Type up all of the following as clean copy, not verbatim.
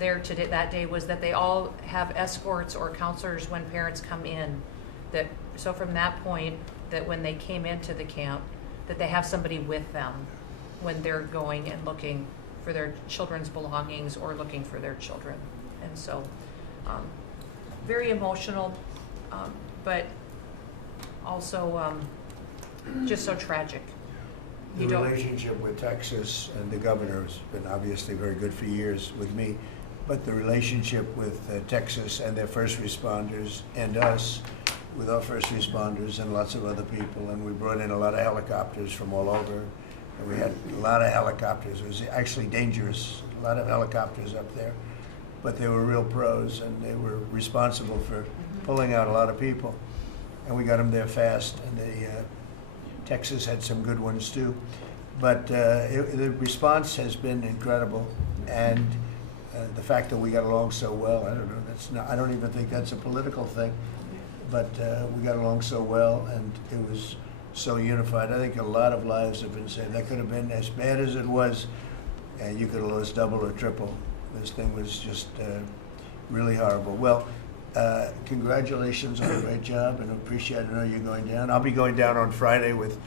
there today, that day, was that they all have escorts or counselors when parents come in. So from that point, that when they came into the camp, that they have somebody with them when they're going and looking for their children's belongings or looking for their children. And so, very emotional, but also just so tragic. The relationship with Texas and the governor has been obviously very good for years with me, but the relationship with Texas and their first responders and us with our first responders and lots of other people, and we brought in a lot of helicopters from all over, and we had a lot of helicopters. It was actually dangerous, a lot of helicopters up there, but they were real pros, and they were responsible for pulling out a lot of people, and we got them there fast, and Texas had some good ones too, but the response has been incredible, and the fact that we got along so well, I don't know, I don't even think that's a political thing, but we got along so well, and it was so unified. I think a lot of lives have been saved. That could have been as bad as it was, and you could have lost double or triple. This thing was just really horrible. Well, congratulations on a great job, and I appreciate it. I know you're going down. I'll be going down on Friday with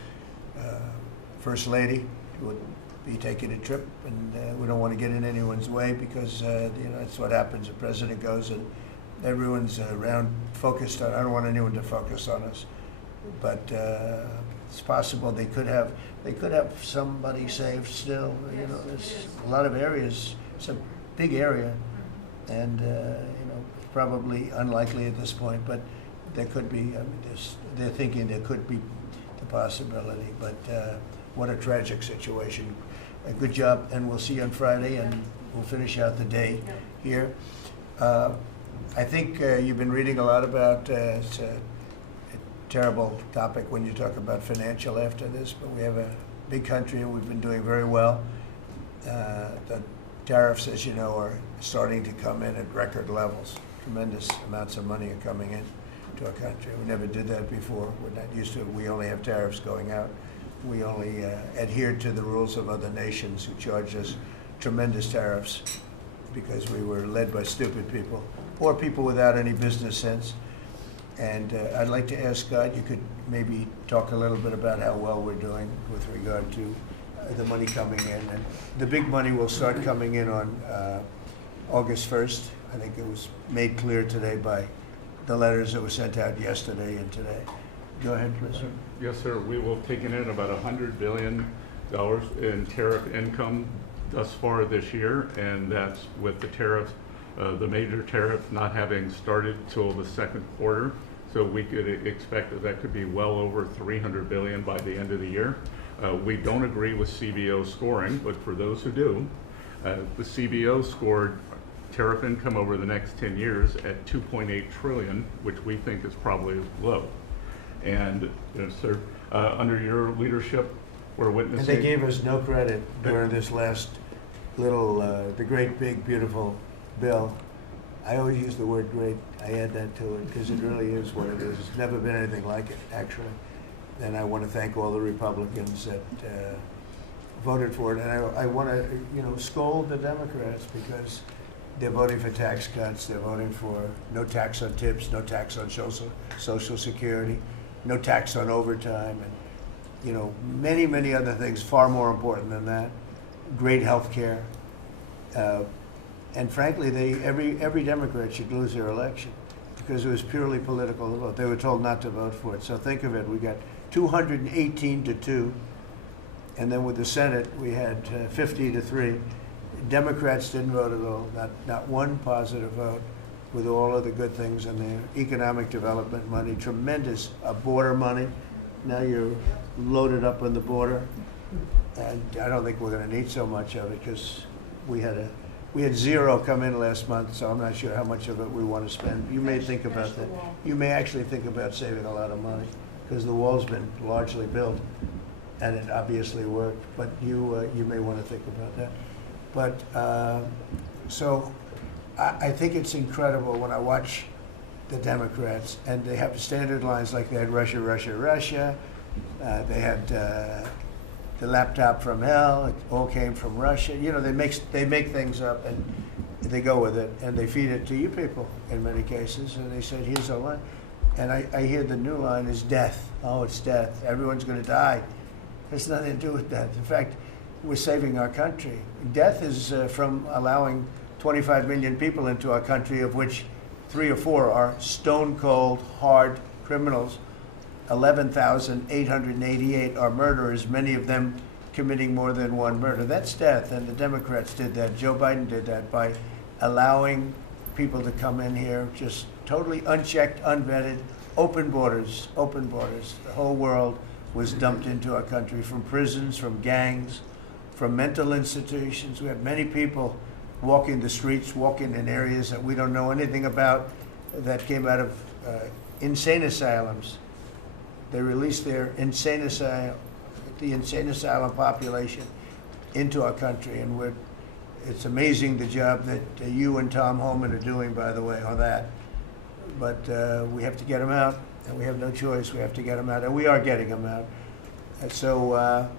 First Lady, who will be taking a trip, and we don't want to get in anyone's way because that's what happens. The president goes and everyone's around focused on. I don't want anyone to focus on us, but it's possible they could have somebody saved still. There's a lot of areas. It's a big area, and it's probably unlikely at this point, but there could be. I mean, they're thinking there could be the possibility, but what a tragic situation. A good job, and we'll see you on Friday, and we'll finish out the day here. I think you've been reading a lot about, it's a terrible topic when you talk about financial after this, but we have a big country and we've been doing very well. The tariffs, as you know, are starting to come in at record levels. Tremendous amounts of money are coming in to our country. We never did that before. We're not used to it. We only have tariffs going out. We only adhere to the rules of other nations who charge us tremendous tariffs because we were led by stupid people or people without any business sense. And I'd like to ask Scott, you could maybe talk a little bit about how well we're doing with regard to the money coming in. And the big money will start coming in on August 1st. I think it was made clear today by the letters that were sent out yesterday and today. Go ahead, please. Yes, sir. We will have taken in about $100 billion in tariff income thus far this year, and that's with the tariff, the major tariff not having started till the second quarter. So we could expect that could be well over $300 billion by the end of the year. We don't agree with CBO scoring, but for those who do, the CBO scored tariff income over the next 10 years at $2.8 trillion, which we think is probably low. And sir, under your leadership, we're witnessing. And they gave us no credit during this last little, the great, big, beautiful bill. I always use the word great. I add that to it because it really is what it is. It's never been anything like it, actually. And I want to thank all the Republicans that voted for it. And I want to, scold the Democrats because they're voting for tax cuts. They're voting for no tax on tips, no tax on Social Security, no tax on overtime, and many, many other things far more important than that. Great health care. And frankly, every Democrat should lose their election because it was purely political vote. They were told not to vote for it. So think of it, we got 218 to 2, and then with the Senate, we had 50 to 3. Democrats didn't vote at all, not one positive vote, with all of the good things in there. Economic development money, tremendous border money. Now you're loaded up on the border, and I don't think we're going to need so much of it because we had zero come in last month, so I'm not sure how much of it we want to spend. You may think about that. You may actually think about saving a lot of money because the wall's been largely built, and it obviously worked. But you may want to think about that. But so I think it's incredible when I watch the Democrats, and they have standard lines like they had Russia, Russia, Russia. They had the laptop from hell. It all came from Russia. They make things up, and they go with it, and they feed it to you people in many cases, and they said, here's our line. And I hear the new line is death. Oh, it's death. Everyone's going to die. There's nothing to do with death. In fact, we're saving our country. Death is from allowing 25 million people into our country, of which 3 or 4 are stone cold, hard criminals. 11,888 are murderers, many of them committing more than one murder. That's death, and the Democrats did that. Joe Biden did that by allowing people to come in here just totally unchecked, unvetted, open borders, open borders. The whole world was dumped into our country, from prisons, from gangs, from mental institutions. We have many people walking the streets, walking in areas that we don't know anything about, that came out of insane asylums. They released their insane asylum, the insane asylum population into our country, and it's amazing the job that you and Tom Homan are doing, by the way, on that. But we have to get them out, and we have no choice. We have to get them out, and we are getting them out. And so,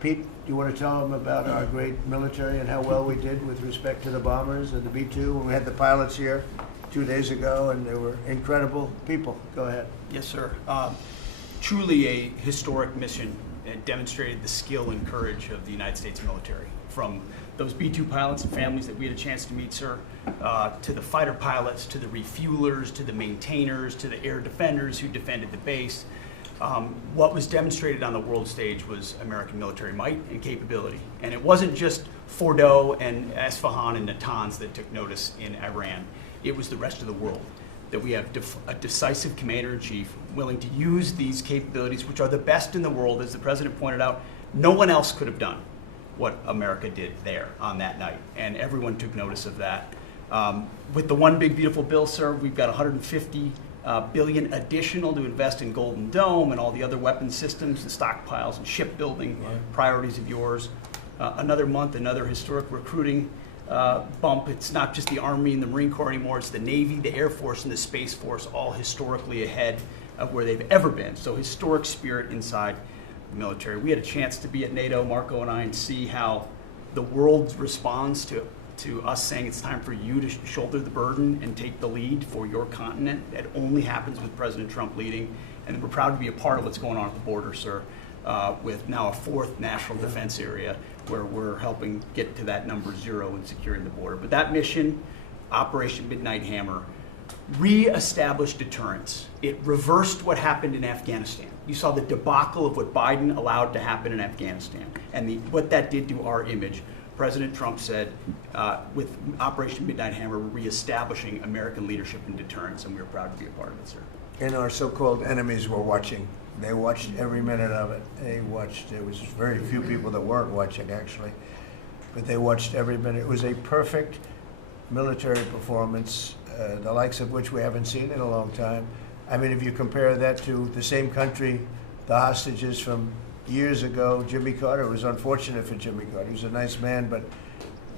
Pete, you want to tell them about our great military and how well we did with respect to the bombers and the B-2? We had the pilots here 2 days ago, and they were incredible people. Go ahead. Yes, sir. Truly a historic mission. It demonstrated the skill and courage of the United States military. From those B-2 pilots and families that we had a chance to meet, sir, to the fighter pilots, to the refuelers, to the maintainers, to the air defenders who defended the base. What was demonstrated on the world stage was American military might and capability. And it wasn't just Fordo and Esfahan and Natanz that took notice in Iran. It was the rest of the world, that we have a decisive commander-in-chief willing to use these capabilities, which are the best in the world. As the president pointed out, no one else could have done what America did there on that night, and everyone took notice of that. With the One Big Beautiful Bill, sir, we've got $150 billion additional to invest in Golden Dome and all the other weapons systems and stockpiles and shipbuilding priorities of yours. Another month, another historic recruiting bump. It's not just the Army and the Marine Corps anymore, it's the Navy, the Air Force, and the Space Force, all historically ahead of where they've ever been. So historic spirit inside the military. We had a chance to be at NATO, Marco and I, and see how the world responds to us saying it's time for you to shoulder the burden and take the lead for your continent. That only happens with President Trump leading. And we're proud to be a part of what's going on at the border, sir, with now a 4th national defense area where we're helping get to that number 0 in securing the border. But that mission, Operation Midnight Hammer, re-established deterrence. It reversed what happened in Afghanistan. You saw the debacle of what Biden allowed to happen in Afghanistan and what that did to our image. President Trump said, with Operation Midnight Hammer, we're reestablishing American leadership and deterrence, and we're proud to be a part of it, sir. And our so-called enemies were watching. They watched every minute of it. They watched. There was very few people that weren't watching, actually, but they watched every minute. It was a perfect military performance, the likes of which we haven't seen in a long time. I mean, if you compare that to the same country, the hostages from years ago, Jimmy Carter, it was unfortunate for Jimmy Carter. He was a nice man, but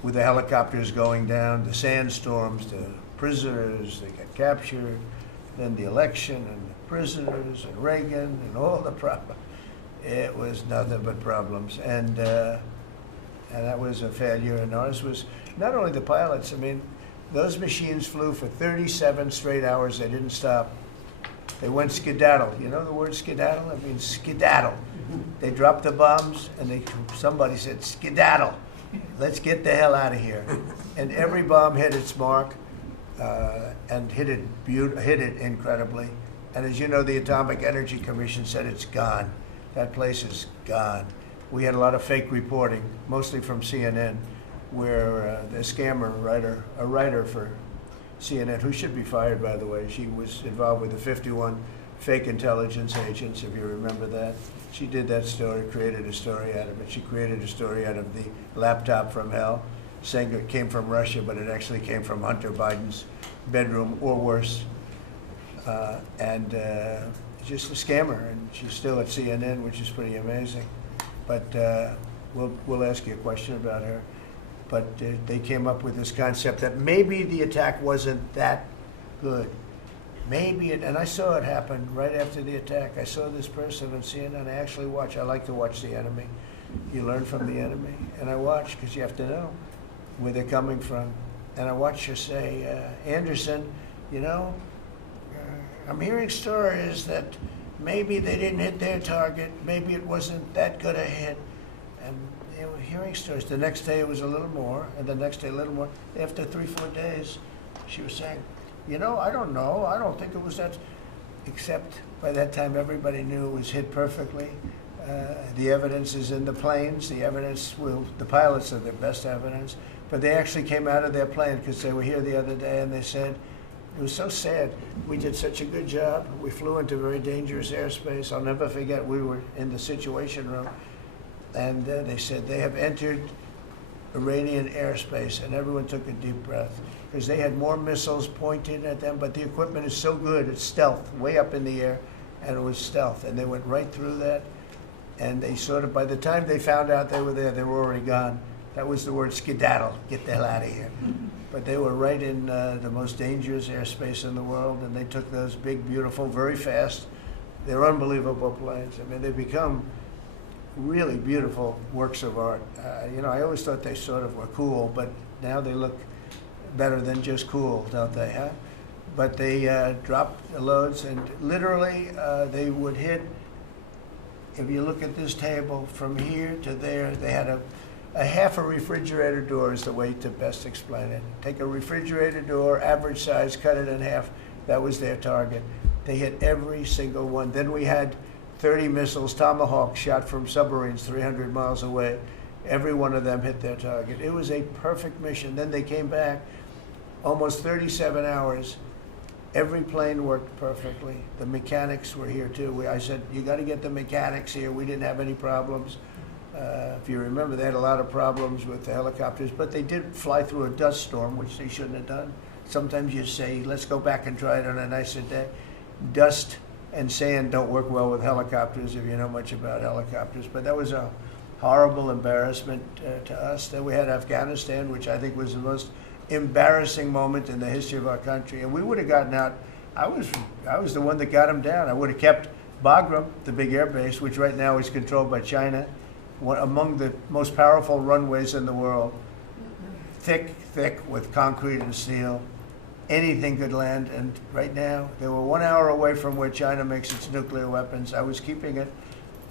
with the helicopters going down, the sandstorms, the prisoners, they got captured, then the election and the prisoners and Reagan and all the problems. It was nothing but problems. And that was a failure. And ours was not only the pilots. I mean, those machines flew for 37 straight hours. They didn't stop. They went skedaddle. You know the word skedaddle? It means skedaddle. They dropped the bombs, and somebody said, skedaddle. Let's get the hell out of here. And every bomb hit its mark and hit it incredibly. And as you know, the Atomic Energy Commission said it's gone. That place is gone. We had a lot of fake reporting, mostly from CNN, where the scammer writer, a writer for CNN, who should be fired, by the way, she was involved with the 51 fake intelligence agents, if you remember that. She did that story, created a story out of it. She created a story out of the laptop from hell, saying it came from Russia, but it actually came from Hunter Biden's bedroom, or worse. Just a scammer, and she's still at CNN, which is pretty amazing. But we'll ask you a question about her. But they came up with this concept that maybe the attack wasn't that good. Maybe and I saw it happen right after the attack. I saw this person on CNN. I actually watch. I like to watch the enemy. You learn from the enemy. And I watch because you have to know where they're coming from. and I watched her say, Anderson, you know, I'm hearing stories that maybe they didn't hit their target, maybe it wasn't that good a hit. And they were hearing stories. The next day it was a little more, and the next day a little more. After 3-4 days, she was saying, you know, I don't know, I don't think it was that, except by that time everybody knew it was hit perfectly. The evidence is in the planes. The evidence the pilots are the best evidence. But they actually came out of their plane because they were here the other day and they said, it was so sad. We did such a good job. We flew into very dangerous airspace. I'll never forget, we were in the Situation Room and they said they have entered Iranian airspace, and everyone took a deep breath because they had more missiles pointed at them, but the equipment is so good, it's stealth, way up in the air, and it was stealth, and they went right through that. And they sort of, by the time they found out they were there, they were already gone. That was the word skedaddle, get the hell out of here. But they were right in the most dangerous airspace in the world, and they took those big, beautiful, very fast, they're unbelievable planes. I mean, they become really beautiful works of art. You know, I always thought they sort of were cool, but now they look better than just cool, don't they, huh? But they dropped the loads, and literally they would hit. If you look at this table from here to there, they had a half a refrigerator door is the way to best explain it. Take a refrigerator door, average size, cut it in half. That was their target. They hit every single one. Then we had 30 missiles, Tomahawk, shot from submarines 300 miles away. Every one of them hit their target. It was a perfect mission. Then they came back, almost 37 hours. Every plane worked perfectly. The mechanics were here too. I said, you got to get the mechanics here. We didn't have any problems. If you remember, they had a lot of problems with the helicopters, but they did fly through a dust storm, which they shouldn't have done. Sometimes you say, let's go back and try it on a nicer day. Dust and sand don't work well with helicopters if you know much about helicopters, but that was a horrible embarrassment to us. Then we had Afghanistan, which I think was the most embarrassing moment in the history of our country, and we would have gotten out. I was the one that got them down. I would have kept Bagram, the big air base, which right now is controlled by China, one among the most powerful runways in the world, thick with concrete and steel. Anything could land, and right now they were 1 hour away from where China makes its nuclear weapons. I was keeping it.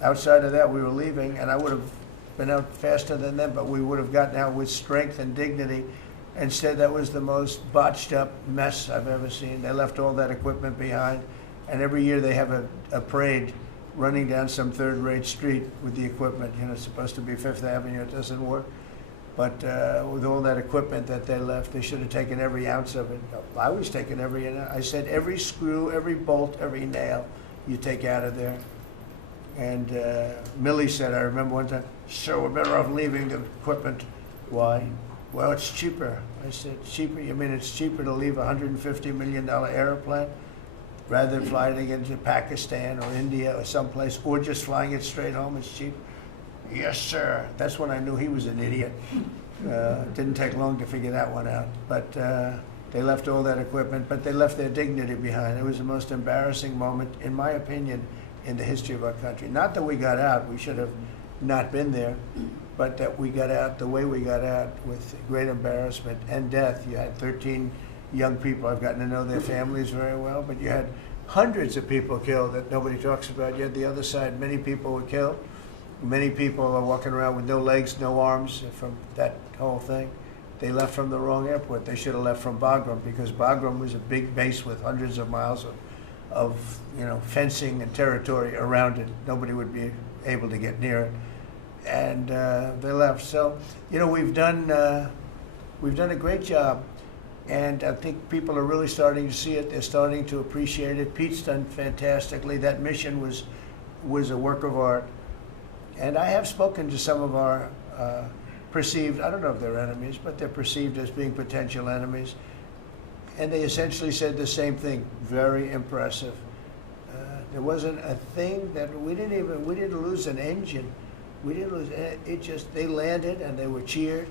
Outside of that, we were leaving, and I would have been out faster than them, but we would have gotten out with strength and dignity. Instead, that was the most botched up mess I've ever seen. They left all that equipment behind, and every year they have a parade running down some third-rate street with the equipment. You know, it's supposed to be Fifth Avenue. It doesn't work. But with all that equipment that they left, they should have taken every ounce of it. I was taking every ounce. I said every screw, every bolt, every nail you take out of there. And Millie said, I remember one time, sir, we're better off leaving the equipment. Why? Well, it's cheaper. I said, cheaper? You mean it's cheaper to leave a $150 million airplane rather than flying it into Pakistan or India or someplace, or just flying it straight home? It's cheaper. Yes, sir. That's when I knew he was an idiot. Didn't take long to figure that one out. But they left all that equipment, but they left their dignity behind. It was the most embarrassing moment, in my opinion, in the history of our country. Not that we got out. We should have not been there. But that we got out the way we got out, with great embarrassment and death. You had 13 young people. I've gotten to know their families very well, but you had hundreds of people killed that nobody talks about. You had the other side, many people were killed. Many people are walking around with no legs, no arms from that whole thing. They left from the wrong airport. They should have left from Bagram, because Bagram was a big base with hundreds of miles of fencing and territory around it. Nobody would be able to get near it. And they left. So, we've done a great job, and I think people are really starting to see it. They're starting to appreciate it. Pete's done fantastically. That mission was a work of art. And I have spoken to some of our perceived, I don't know if they're enemies, but they're perceived as being potential enemies. And they essentially said the same thing. Very impressive. There wasn't a thing that we didn't lose an engine. We didn't lose it. They landed and they were cheered.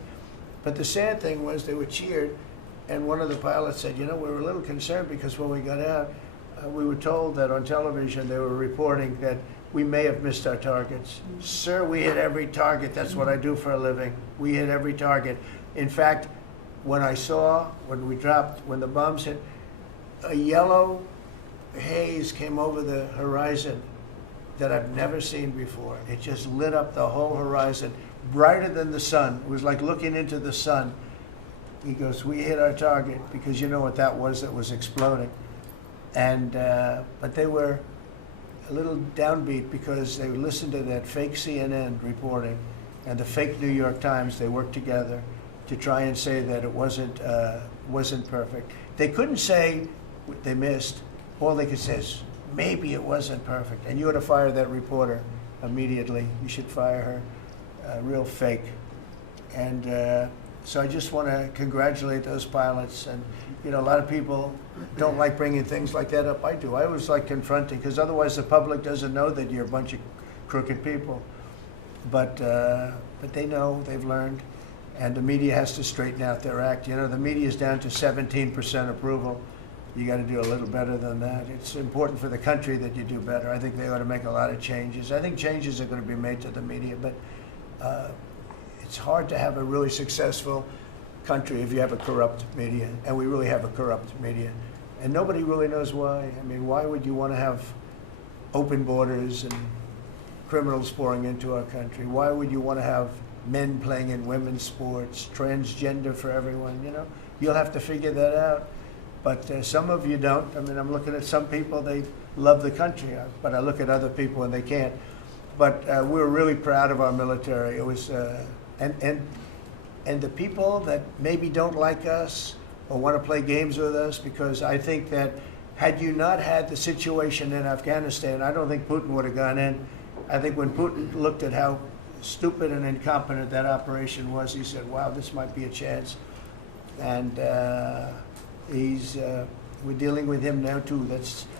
But the sad thing was they were cheered, and one of the pilots said, we were a little concerned because when we got out, we were told that on television they were reporting that we may have missed our targets. Sir, we hit every target. That's what I do for a living. We hit every target. In fact, when I saw, when the bombs hit, a yellow haze came over the horizon that I've never seen before. It just lit up the whole horizon, brighter than the sun. It was like looking into the sun. He goes, we hit our target, because you know what that was exploding. And, but they were a little downbeat because they listened to that fake CNN reporting and the fake New York Times. They worked together to try and say that it wasn't perfect. They couldn't say what they missed. All they could say is, maybe it wasn't perfect. And you ought to fire that reporter immediately. You should fire her. Real fake. And so I just want to congratulate those pilots. And, you know, a lot of people don't like bringing things like that up. I do. I always like confronting, because otherwise the public doesn't know that you're a bunch of crooked people. But they know, they've learned. And the media has to straighten out their act. You know, the media is down to 17% approval. You got to do a little better than that. It's important for the country that you do better. I think they ought to make a lot of changes. I think changes are going to be made to the media, but it's hard to have a really successful country if you have a corrupt media, and we really have a corrupt media. And nobody really knows why. I mean, why would you want to have open borders and criminals pouring into our country? Why would you want to have men playing in women's sports, transgender for everyone, you know? You'll have to figure that out. But some of you don't. I mean, I'm looking at some people, they love the country, but I look at other people and they can't. But we're really proud of our military. It was, and the people that maybe don't like us or want to play games with us, because I think that had you not had the situation in Afghanistan, I don't think Putin would have gone in. I think when Putin looked at how stupid and incompetent that operation was, he said, wow, this might be a chance. And we're dealing with him now too.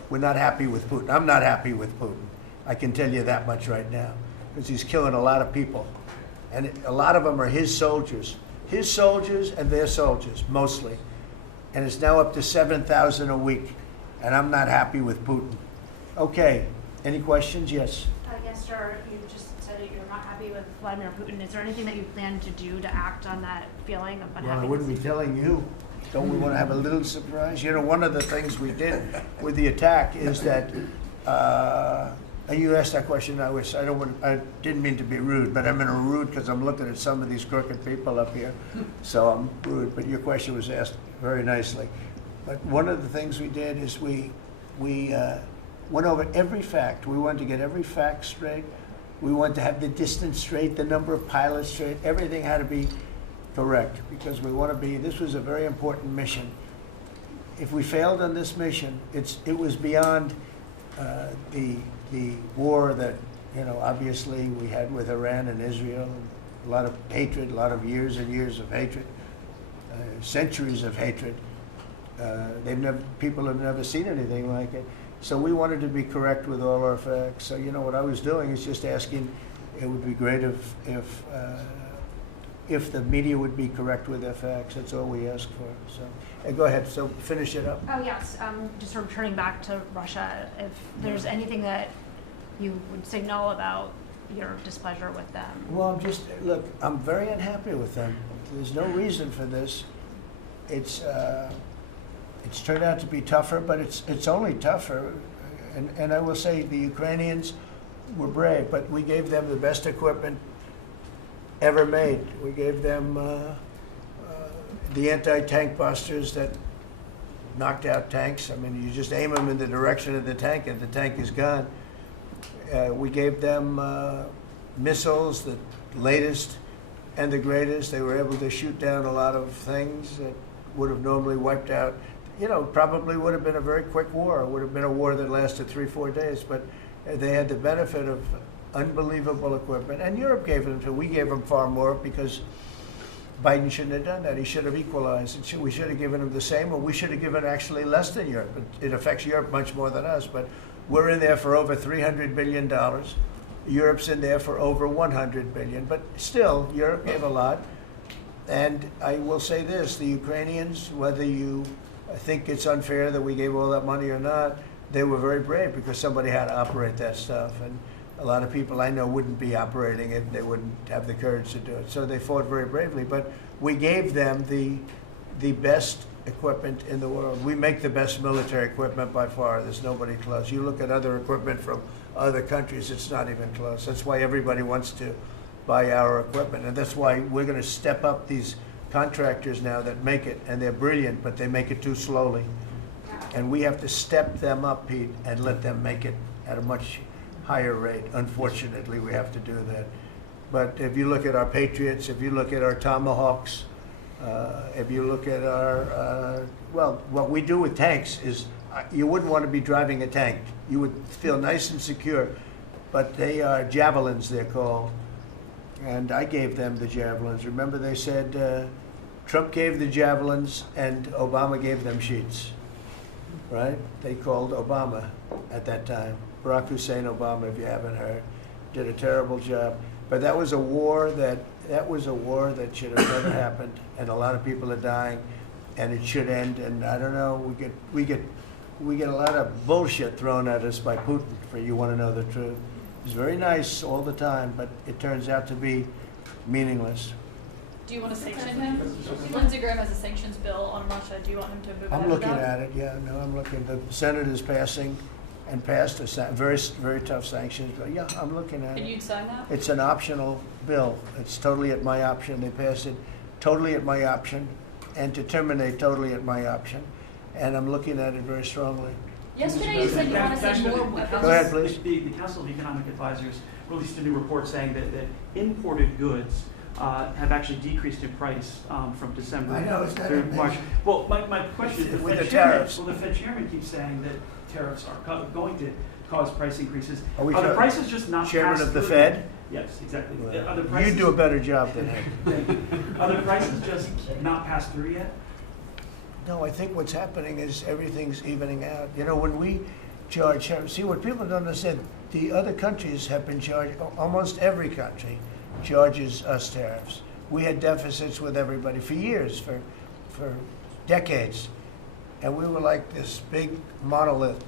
We're not happy with Putin. I'm not happy with Putin. I can tell you that much right now, because he's killing a lot of people. And a lot of them are his soldiers and their soldiers, mostly. And it's now up to 7,000 a week. And I'm not happy with Putin. Okay, any questions? Yes. Yes, sir. You just said that you're not happy with Vladimir Putin. Is there anything that you plan to do to act on that feeling of unhappiness? Well, I wouldn't be telling you. Don't we want to have a little surprise? You know, one of the things we did with the attack is that, and you asked that question, I didn't mean to be rude, but I'm in a rude because I'm looking at some of these crooked people up here, so I'm rude, but your question was asked very nicely. But one of the things we did is we went over every fact. We wanted to get every fact straight. We wanted to have the distance straight, the number of pilots straight. Everything had to be correct, because we want to be, this was a very important mission. If we failed on this mission, it was beyond the war that, you know, obviously we had with Iran and Israel, and a lot of hatred, a lot of years and years of hatred, centuries of hatred. People have never seen anything like it. So we wanted to be correct with all our facts. So, you know, what I was doing is just asking, it would be great if the media would be correct with their facts. That's all we ask for. So go ahead. So finish it up. Oh, yes. Just returning back to Russia, if there's anything that you would signal about your displeasure with them. Well, look, I'm very unhappy with them. There's no reason for this. It's turned out to be tougher, but it's only tougher. And I will say the Ukrainians were brave, but we gave them the best equipment ever made. We gave them the anti-tank busters that knocked out tanks. I mean, you just aim them in the direction of the tank and the tank is gone. We gave them missiles, the latest and the greatest. They were able to shoot down a lot of things that would have normally wiped out. You know, probably would have been a very quick war. It would have been a war that lasted 3-4 days, but they had the benefit of unbelievable equipment. And Europe gave them to. We gave them far more, because Biden shouldn't have done that. He should have equalized. We should have given him the same, or we should have given actually less than Europe. It affects Europe much more than us, but we're in there for over $300 billion. Europe's in there for over $100 billion, but still, Europe gave a lot. And I will say this, the Ukrainians, whether you think it's unfair that we gave all that money or not, they were very brave, because somebody had to operate that stuff. And a lot of people I know wouldn't be operating it. They wouldn't have the courage to do it. So they fought very bravely. But we gave them the the best equipment in the world. We make the best military equipment by far. There's nobody close. You look at other equipment from other countries, it's not even close. That's why everybody wants to buy our equipment. And that's why we're going to step up these contractors now that make it. And they're brilliant, but they make it too slowly. And we have to step them up, Pete, and let them make it at a much higher rate. Unfortunately, we have to do that. But if you look at our Patriots, if you look at our Tomahawks, if you look at our, well, what we do with tanks is, you wouldn't want to be driving a tank. You would feel nice and secure, but they are javelins, they're called. And I gave them the javelins. Remember they said Trump gave the javelins and Obama gave them sheets, right? They called Obama at that time. Barack Hussein Obama, if you haven't heard, did a terrible job. But that was a war that should have never happened, and a lot of people are dying, and it should end. And I don't know, we get a lot of bullshit thrown at us by Putin. For you want to know the truth, he's very nice all the time, but it turns out to be meaningless. Do you want to sanction him? Lindsey Graham has a sanctions bill on Russia. Do you want him to move ahead I'm with looking that? at it. Yeah, no, I'm looking. The Senate is passing and passed a very tough sanctions bill. Yeah, I'm looking at And it. you'd sign that? It's an optional bill. It's totally at my option. They passed it totally at my option, and to terminate totally at my option. And I'm looking at it very strongly. Yesterday you said you want to send more weapons. Go ahead, please. The Council of Economic Advisors released a new report saying that imported goods have actually decreased in price from December I know, it's not through March. amazing. Well, my question is, With the tariffs. Well, the Fed chairman keeps saying that tariffs are going to cause price increases. Are we Are the sure? prices just not Chairman passed of the through? Fed? Yes, exactly. Well, Are the prices, you do a better job than him. Are the prices just not passed through yet? No, I think what's happening is everything's evening out. You know, when we charge, see, what people don't understand, the other countries have been charged, almost every country charges us tariffs. We had deficits with everybody for years, for decades. And we were like this big monolith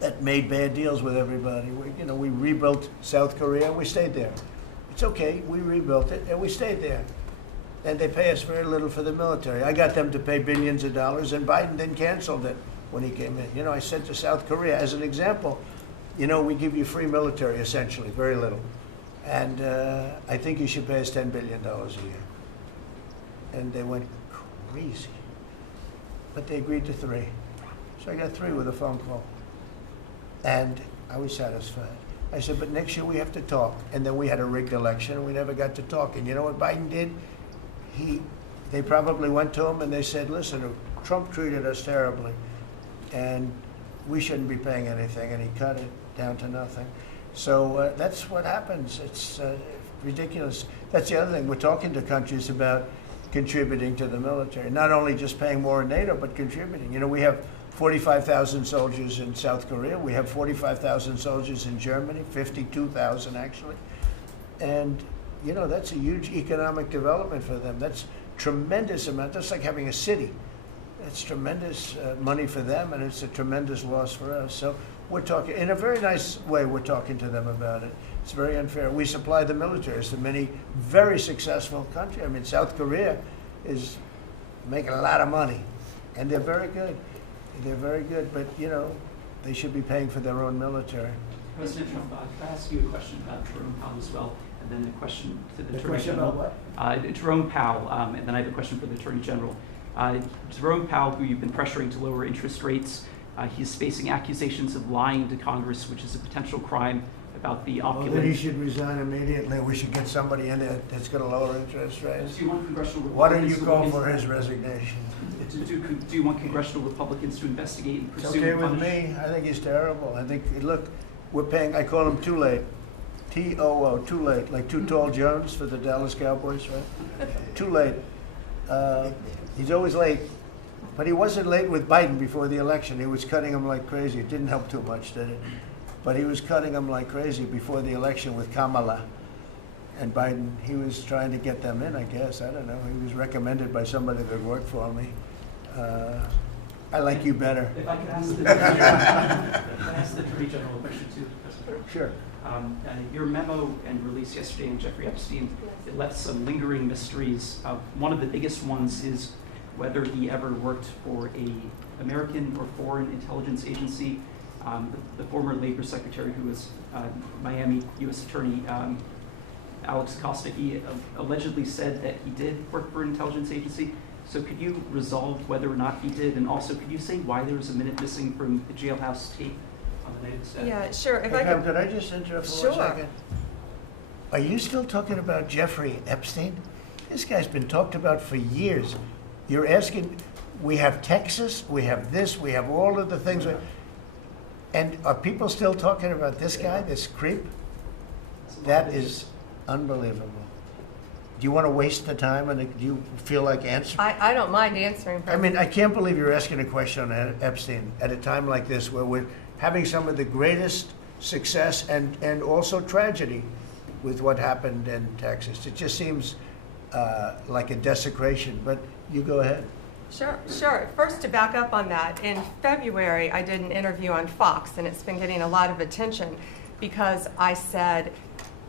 that made bad deals with everybody. We rebuilt South Korea and we stayed there. It's okay, we rebuilt it and we stayed there. And they pay us very little for the military. I got them to pay billions of dollars, and Biden then canceled it when he came in. I said to South Korea, as an example, we give you free military, essentially, very little. And I think you should pay us $10 billion a year. And they went crazy. But they agreed to 3. So I got 3 with a phone call. And I was satisfied. I said, but next year we have to talk. And then we had a rigged election, and we never got to talk. And you know what Biden did? They probably went to him and they said, listen, Trump treated us terribly, and we shouldn't be paying anything, and he cut it down to nothing. So that's what happens. It's ridiculous. That's the other thing. We're talking to countries about contributing to the military, not only just paying more in NATO, but contributing. We have 45,000 soldiers in South Korea. We have 45,000 soldiers in Germany, 52,000 actually. And that's a huge economic development for them. That's tremendous amount. That's like having a city. That's tremendous money for them, and it's a tremendous loss for us. So we're talking, in a very nice way, we're talking to them about it. It's very unfair. We supply the militaries to many very successful countries. I mean, South Korea is making a lot of money, and they're very good. They're very good, but, they should be paying for their own military. President Trump, could I ask you a question about Jerome Powell as well, and then a question to the Attorney question General? about what? Jerome Powell, and then I have a question for the Attorney General. Jerome Powell, who you've been pressuring to lower interest rates, he's facing accusations of lying to Congress, which is a potential crime about the Well, then he opulent. should resign immediately. We should get somebody in there that's going to lower interest rates. Do you want congressional Why don't you Republicans to call look for into- his resignation? Do you want congressional Republicans to investigate and It's pursue okay and with punish? me. I think he's terrible. I think, look, we're paying, I call him Too Late. T-O-O, Too Late, like Too Tall Jones for the Dallas Cowboys, right? Too late. He's always late. But he wasn't late with Biden before the election. He was cutting him like crazy. It didn't help too much, did it? But he was cutting him like crazy before the election with Kamala and Biden. He was trying to get them in, I guess. I don't know. He was recommended by somebody that worked for me. I like you better. If I could ask the Attorney General a question too, President. Sure. Your memo and release yesterday on Jeffrey Epstein, it left some lingering mysteries. One of the biggest ones is whether he ever worked for a American or foreign intelligence agency. The former Labor Secretary, who was Miami U.S. Attorney Alex Acosta, he allegedly said that he did work for an intelligence agency. So could you resolve whether or not he did? And also, could you say why there was a minute missing from the jailhouse tape on the night of the staff? Yeah, sure. If Hey, I Pam, could, could I just interrupt for Sure. 1 second? Are you still talking about Jeffrey Epstein? This guy's been talked about for years. You're asking, we have Texas, we have this, we have all of the things. And are people still talking about this guy, this creep? That is unbelievable. Do you want to waste the time, and do you feel like answering? I don't mind answering. I mean, I can't believe you're asking a question on Epstein at a time like this, where we're having some of the greatest success and also tragedy with what happened in Texas. It just seems like a desecration, but you go ahead. Sure, sure. First, to back up on that, in February, I did an interview on Fox, and it's been getting a lot of attention because I said,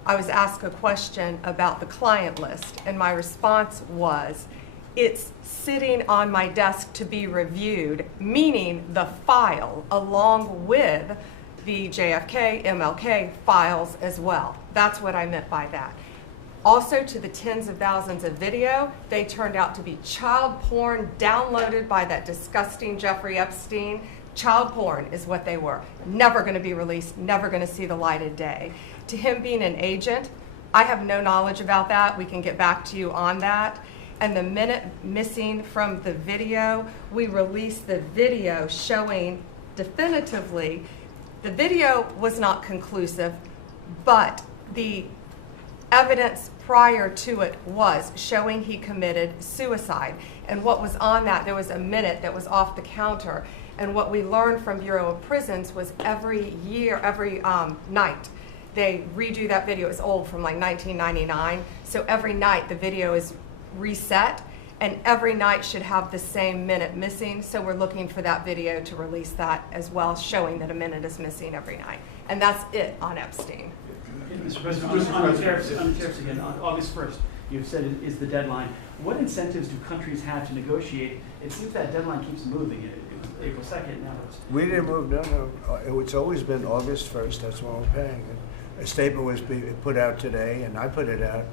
I was asked a question about the client list, and my response was, it's sitting on my desk to be reviewed, meaning the file along with the JFK, MLK files as well. That's what I meant by that. Also, to the tens of thousands of video, they turned out to be child porn downloaded by that disgusting Jeffrey Epstein. Child porn is what they were. Never going to be released, never going to see the light of day. To him being an agent, I have no knowledge about that. We can get back to you on that. And the minute missing from the video, we released the video showing definitively the video was not conclusive, but the evidence prior to it was showing he committed suicide. And what was on that, there was a minute that was off the counter. And what we learned from Bureau of Prisons was every night, they redo that video. It's old, from like 1999. So every night the video is reset, and every night should have the same minute missing. So we're looking for that video to release that as well, showing that a minute is missing every night. And that's it on Epstein. Mr. President, on the tariffs again, on August 1st, you've said it is the deadline. What incentives do countries have to negotiate? It seems that deadline keeps moving. It was April 2nd, now it's... We didn't move, no. It's always been August 1st, that's when we're paying. And a statement was put out today, and I put it out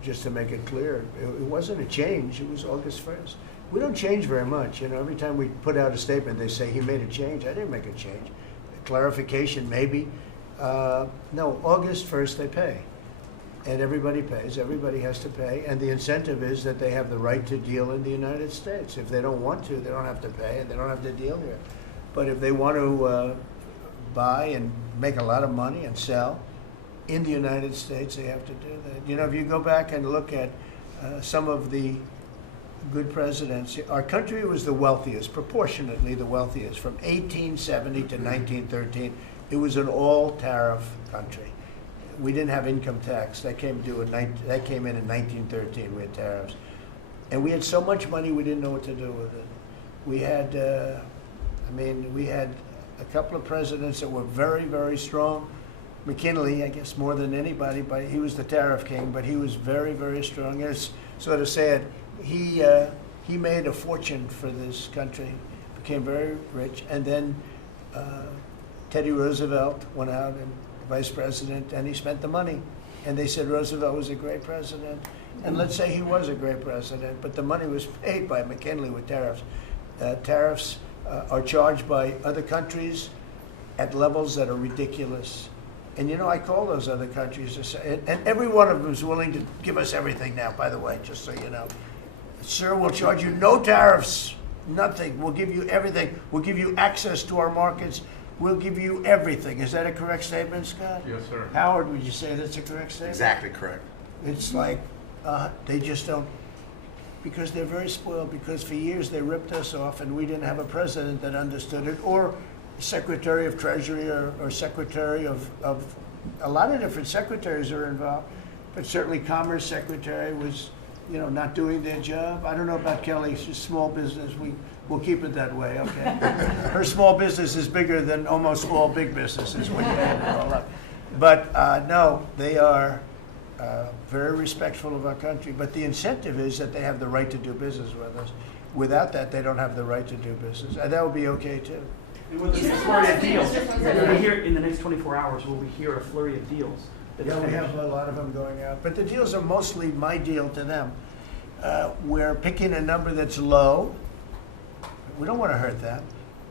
just to make it clear. It wasn't a change, it was August 1st. We don't change very much, you know. Every time we put out a statement, they say he made a change. I didn't make a change. Clarification, maybe. No, August 1st they pay. And everybody pays, everybody has to pay, and the incentive is that they have the right to deal in the United States. If they don't want to, they don't have to pay, and they don't have to deal here. But if they want to buy and make a lot of money and sell in the United States, they have to do that. You know, if you go back and look at some of the good presidents, our country was the wealthiest, proportionately the wealthiest, from 1870 to 1913. It was an all-tariff country. We didn't have income tax. That came in in 1913. We had tariffs. And we had so much money we didn't know what to do with it. We had, we had a couple of presidents that were very, very strong. McKinley, I guess, more than anybody, but he was the tariff king, but he was very, very strong. And it's sort of sad. He made a fortune for this country, became very rich, and then Teddy Roosevelt went out and vice president, and he spent the money. And they said Roosevelt was a great president. And let's say he was a great president, but the money was paid by McKinley with tariffs. Tariffs are charged by other countries at levels that are ridiculous. And you know, I call those other countries, and every one of them is willing to give us everything now, by the way, just so you know. Sir, we'll charge you no tariffs, nothing. We'll give you everything. We'll give you access to our markets. We'll give you everything. Is that a correct statement, Scott? Yes, sir. Howard, would you say that's a correct statement? Exactly correct. It's like they just don't, because they're very spoiled, because for years they ripped us off and we didn't have a president that understood it, or Secretary of Treasury or Secretary of a lot of different secretaries are involved, but certainly Commerce Secretary was, you know, not doing their job. I don't know about Kelly, she's small business. We'll keep it that way, okay? Her small business is bigger than almost all big businesses when you add it all up. But no, they are very respectful of our country. But the incentive is that they have the right to do business with us. Without that, they don't have the right to do business, and that would be okay too. And with this flurry of deals, we'll be here in the next 24 hours, will we hear a flurry of deals? that's Yeah, we finished? have a lot of them going out, but the deals are mostly my deal to them. We're picking a number that's low. We don't want to hurt them,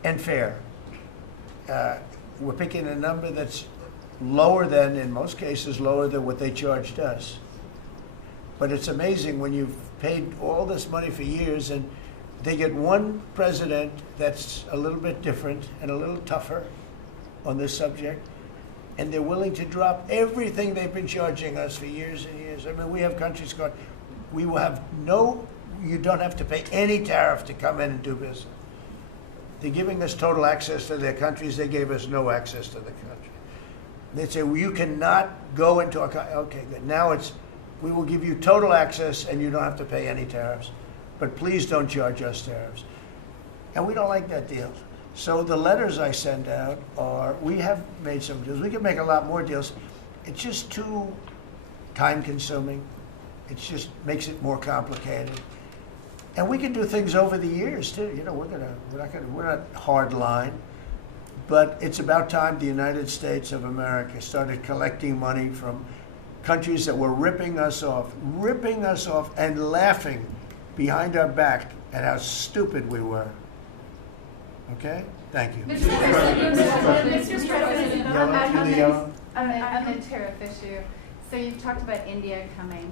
and fair. We're picking a number that's lower than, in most cases, lower than what they charged us. But it's amazing when you've paid all this money for years and they get one president that's a little bit different and a little tougher on this subject, and they're willing to drop everything they've been charging us for years and years. I mean, we have countries going, we will have you don't have to pay any tariff to come in and do business. They're giving us total access to their countries. They gave us no access to the country. They'd say, well, you cannot go into our country. Okay, good. Now it's, we will give you total access and you don't have to pay any tariffs. But please don't charge us tariffs. And we don't like that deal. So the letters I send out are, we have made some deals. We can make a lot more deals. It's just too time consuming. It just makes it more complicated. And we can do things over the years too. You know, we're not hard line. But it's about time the United States of America started collecting money from countries that were ripping us off and laughing behind our back at how stupid we were. Okay? Thank you. Mr. President, Yellow? On the tariff issue, so you talked about India coming,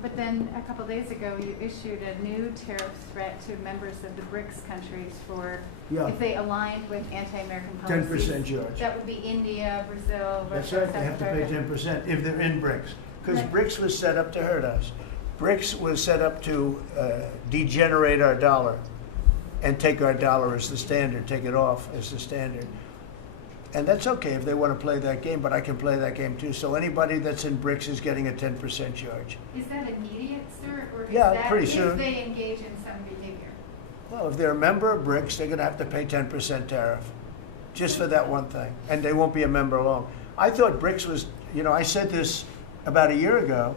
but then a couple days ago you issued a new tariff threat to members of the BRICS countries for Yeah. if they aligned with anti-American policies. 10% charge. That would be India, Brazil, That's Russia, right, they have to South pay Africa. 10% if they're in BRICS. Because Right. BRICS was set up to hurt us. BRICS was set up to degenerate our dollar and take our dollar as the standard, take it off as the standard. And that's okay if they want to play that game, but I can play that game too. So anybody that's in BRICS is getting a 10% charge. Is that immediate, sir, or is Yeah, that pretty if soon. they engage in some behavior? Well, if they're a member of BRICS, they're going to have to pay 10% tariff, just for that one thing, and they won't be a member long. I thought BRICS was, you know, I said this about a year ago,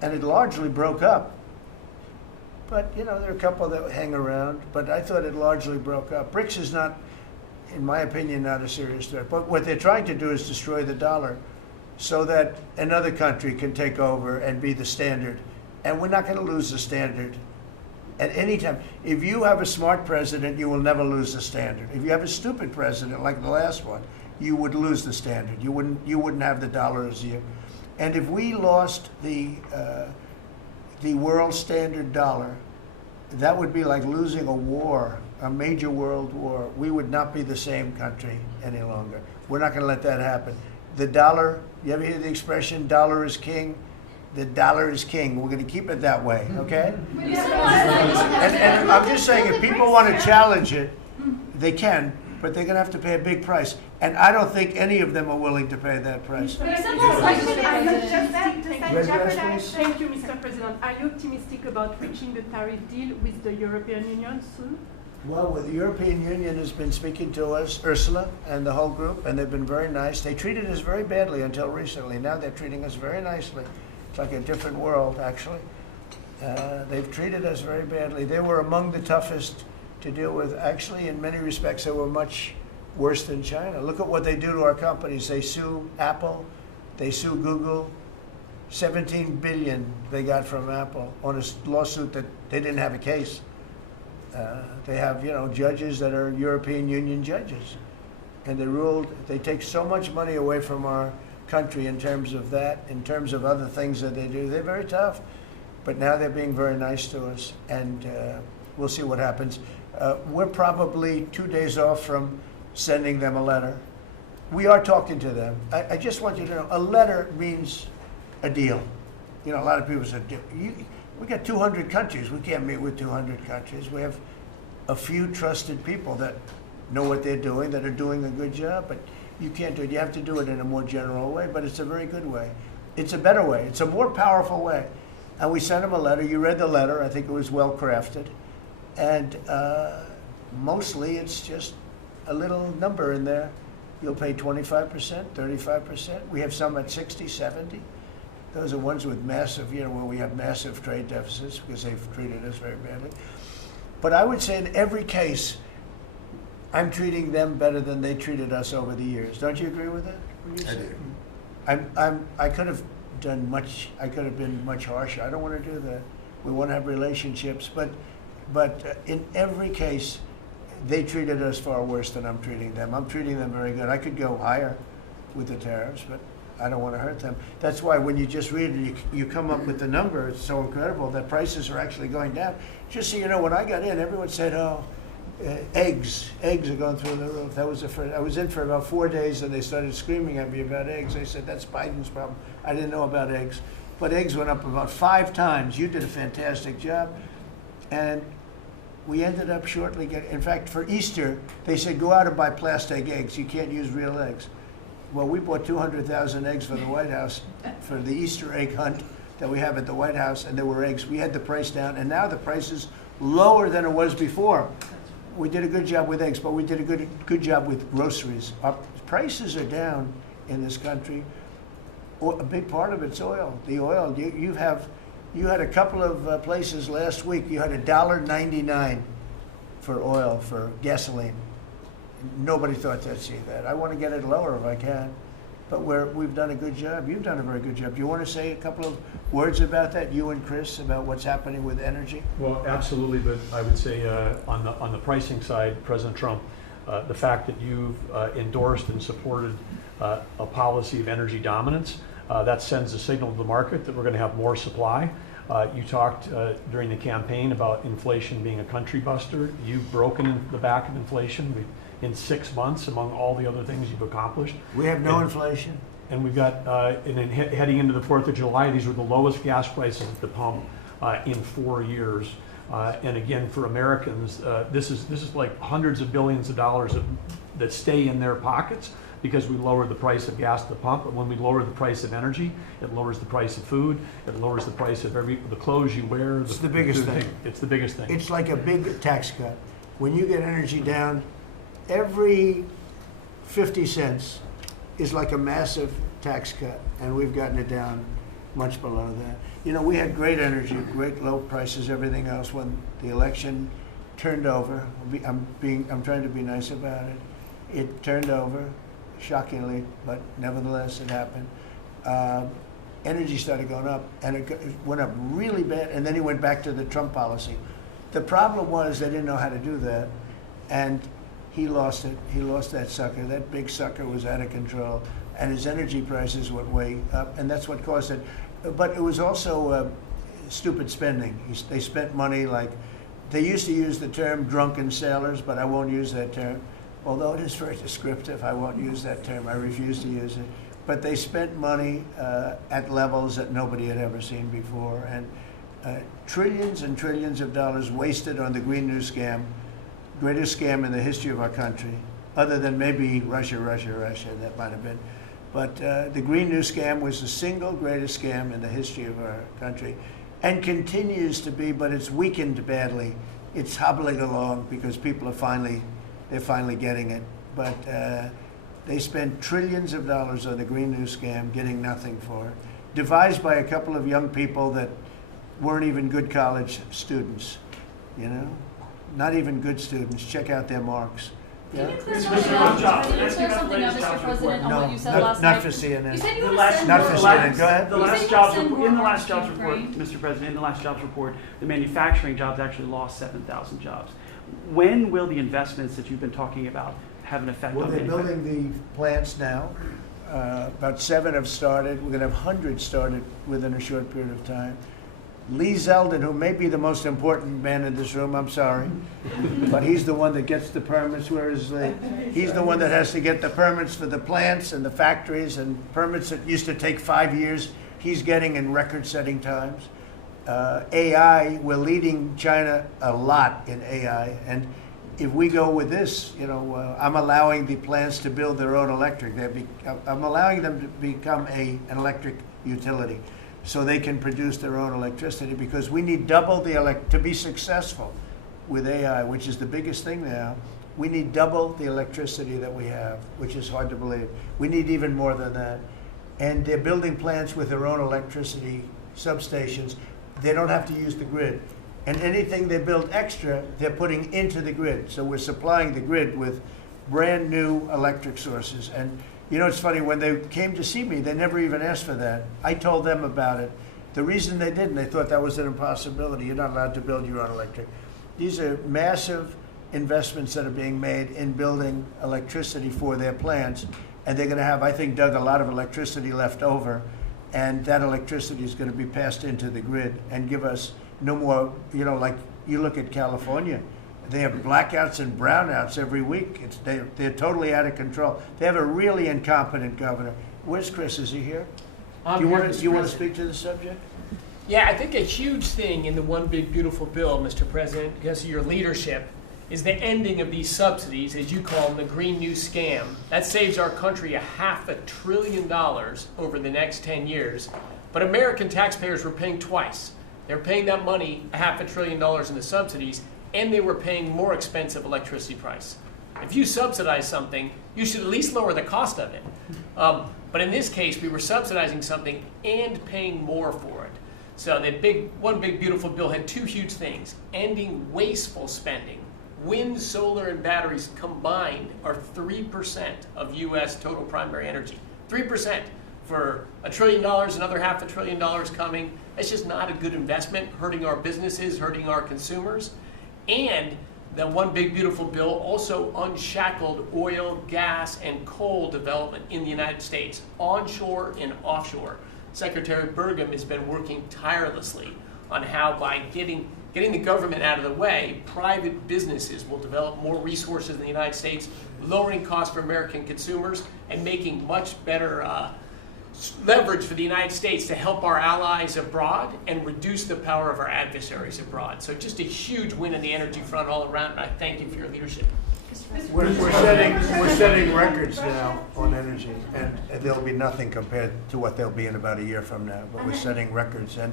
and it largely broke up. But, you know, there are a couple that hang around, but I thought it largely broke up. BRICS is not, in my opinion, not a serious threat. But what they're trying to do is destroy the dollar so that another country can take over and be the standard. And we're not going to lose the standard at any time. If you have a smart president, you will never lose the standard. If you have a stupid president like the last one, you would lose the standard. You wouldn't have the dollar as you. And if we lost the world standard dollar, that would be like losing a war, a major world war. We would not be the same country any longer. We're not going to let that happen. The dollar, you ever hear the expression, dollar is king? The dollar is king. We're going to keep it that way, okay? And I'm just saying, if people want to challenge it, they can, but they're going to have to pay a big price. And I don't think any of them are willing to pay that price. Does that Yes, jeopardize? please. Thank you, Mr. President. Are you optimistic about reaching the tariff deal with the European Union soon? Well, the European Union has been speaking to us, Ursula and the whole group, and they've been very nice. They treated us very badly until recently. Now they're treating us very nicely. It's like a different world, actually. They've treated us very badly. They were among the toughest to deal with. Actually, in many respects, they were much worse than China. Look at what they do to our companies. They sue Apple. They sue Google. 17 billion they got from Apple on a lawsuit that they didn't have a case. They have, you know, judges that are European Union judges. And they ruled, they take so much money away from our country in terms of that, in terms of other things that they do. They're very tough. But now they're being very nice to us, and we'll see what happens. We're probably 2 days off from sending them a letter. We are talking to them. I just want you to know, a letter means a deal. You know, a lot of people said, we got 200 countries. We can't meet with 200 countries. We have a few trusted people that know what they're doing, that are doing a good job, but you can't do it. You have to do it in a more general way, but it's a very good way. It's a better way. It's a more powerful way. And we sent them a letter. You read the letter. I think it was well crafted. And mostly it's just a little number in there. You'll pay 25%, 35%. We have some at 60, 70. Those are ones with massive, you know, where we have massive trade deficits because they've treated us very badly. But I would say in every case, I'm treating them better than they treated us over the years. Don't you agree with that? I do. I could have done much, I could have been much harsher. I don't want to do that. We want to have relationships, but in every case, they treated us far worse than I'm treating them. I'm treating them very good. I could go higher with the tariffs, but I don't want to hurt them. That's why when you just read it, you come up with the number. It's so incredible that prices are actually going down. Just so you know, when I got in, everyone said, oh, eggs are going through the roof. That was the first. I was in for about 4 days, and they started screaming at me about eggs. They said, that's Biden's problem. I didn't know about eggs. But eggs went up about 5 times. You did a fantastic job. And we ended up shortly getting, in fact, for Easter, they said, go out and buy plastic eggs. You can't use real eggs. Well, we bought 200,000 eggs for the White House for the Easter egg hunt that we have at the White House, and there were eggs. We had the price down, and now the price is lower than it was before. We did a good job with eggs, but we did a good job with groceries. Our prices are down in this country. A big part of it's oil. The oil, you had a couple of places last week, you had $1.99 for oil, for gasoline. Nobody thought they'd see that. I want to get it lower if I can, but we've done a good job. You've done a very good job. Do you want to say a couple of words about that, you and Chris, about what's happening with energy? Well, absolutely, but I would say on the pricing side, President Trump, the fact that you've endorsed and supported a policy of energy dominance, that sends a signal to the market that we're going to have more supply. You talked during the campaign about inflation being a country buster. You've broken the back of inflation in 6 months, among all the other things you've accomplished. We have no inflation. And we've got, and then heading into the 4th of July, these were the lowest gas prices at the pump in 4 years. And again, for Americans, this is like hundreds of billions of dollars that stay in their pockets because we lowered the price of gas at the pump. And when we lower the price of energy, it lowers the price of food, it lowers the price of the clothes you wear. It's the biggest thing. It's the biggest thing. It's like a big tax cut. When you get energy down, every 50 cents is like a massive tax cut, and we've gotten it down much below that. You know, we had great energy, great low prices, everything else. When the election turned over, I'm trying to be nice about it. It turned over, shockingly, but nevertheless it happened. Energy started going up, and it went up really bad, and then he went back to the Trump policy. The problem was they didn't know how to do that, and he lost it. He lost that sucker. That big sucker was out of control, and his energy prices went way up, and that's what caused it. But it was also stupid spending. They spent money like, they used to use the term drunken sailors, but I won't use that term. Although it is very descriptive, I won't use that term. I refuse to use it. But they spent money at levels that nobody had ever seen before, and trillions and trillions of dollars wasted on the Green New Scam, greatest scam in the history of our country, other than maybe Russia, that might have been. But the Green New Scam was the single greatest scam in the history of our country, and continues to be, but it's weakened badly. It's hobbling along because people are they're finally getting it. But they spent trillions of dollars on the Green New Scam, getting nothing for it. Devised by a couple of young people that weren't even good college students, you know? Not even good students. Check out their marks. Can you clear Mr. something up? Gonzalez, Can you let's clear get something up, the Mr. latest President, on jobs what you said last not night? for CNN. You said you The were last, send Not more for workers. CNN. Go ahead. The You last said you jobs would send report, in the more last workers jobs to report, Ukraine. Mr. President, in the last jobs report, the manufacturing jobs actually lost 7,000 jobs. When will the investments that you've been talking about have an effect Well, on they're manufacturing? building the plants now. About 7 have started. We're going to have hundreds started within a short period of time. Lee Zeldin, who may be the most important man in this room, I'm sorry, but he's the one that gets the permits, whereas he's the one that has to get the permits for the plants and the factories, and permits that used to take 5 years, he's getting in record-setting times. AI, we're leading China a lot in AI, and if we go with this, you know, I'm allowing the plants to build their own electric. I'm allowing them to become an electric utility, so they can produce their own electricity, because we need double the to be successful with AI, which is the biggest thing now. We need double the electricity that we have, which is hard to believe. We need even more than that. And they're building plants with their own electricity substations. They don't have to use the grid. And anything they build extra, they're putting into the grid. So we're supplying the grid with brand new electric sources. And you know, it's funny, when they came to see me, they never even asked for that. I told them about it. The reason they didn't, they thought that was an impossibility. You're not allowed to build your own electric. These are massive investments that are being made in building electricity for their plants. And they're going to have, I think, Doug, a lot of electricity left over. And that electricity is going to be passed into the grid and give us no more, you know, like you look at California. They have blackouts and brownouts every week. They're totally out of control. They have a really incompetent governor. Where's Chris? Is he here? Do you want to speak to the subject? Yeah, I think a huge thing in the One Big Beautiful Bill, Mr. President, because of your leadership, is the ending of these subsidies, as you call them, the Green New Scam. That saves our country $500 billion over the next 10 years. But American taxpayers were paying twice. They're paying that money, $500 billion in the subsidies, and they were paying more expensive electricity price. If you subsidize something, you should at least lower the cost of it. But in this case, we were subsidizing something and paying more for it. So the One Big Beautiful Bill had two huge things: ending wasteful spending. Wind, solar, and batteries combined are 3% of U.S. total primary energy. 3% for $1 trillion, another $500 billion coming. That's just not a good investment, hurting our businesses, hurting our consumers. And the One Big Beautiful Bill also unshackled oil, gas, and coal development in the United States, onshore and offshore. Secretary Burgum has been working tirelessly on how, by getting the government out of the way, private businesses will develop more resources in the United States, lowering costs for American consumers and making much better leverage for the United States to help our allies abroad and reduce the power of our adversaries abroad. So just a huge win on the energy front all around, and I thank you for your leadership. We're setting records now on energy, and there'll be nothing compared to what they'll be in about a year from now, but we're setting records. And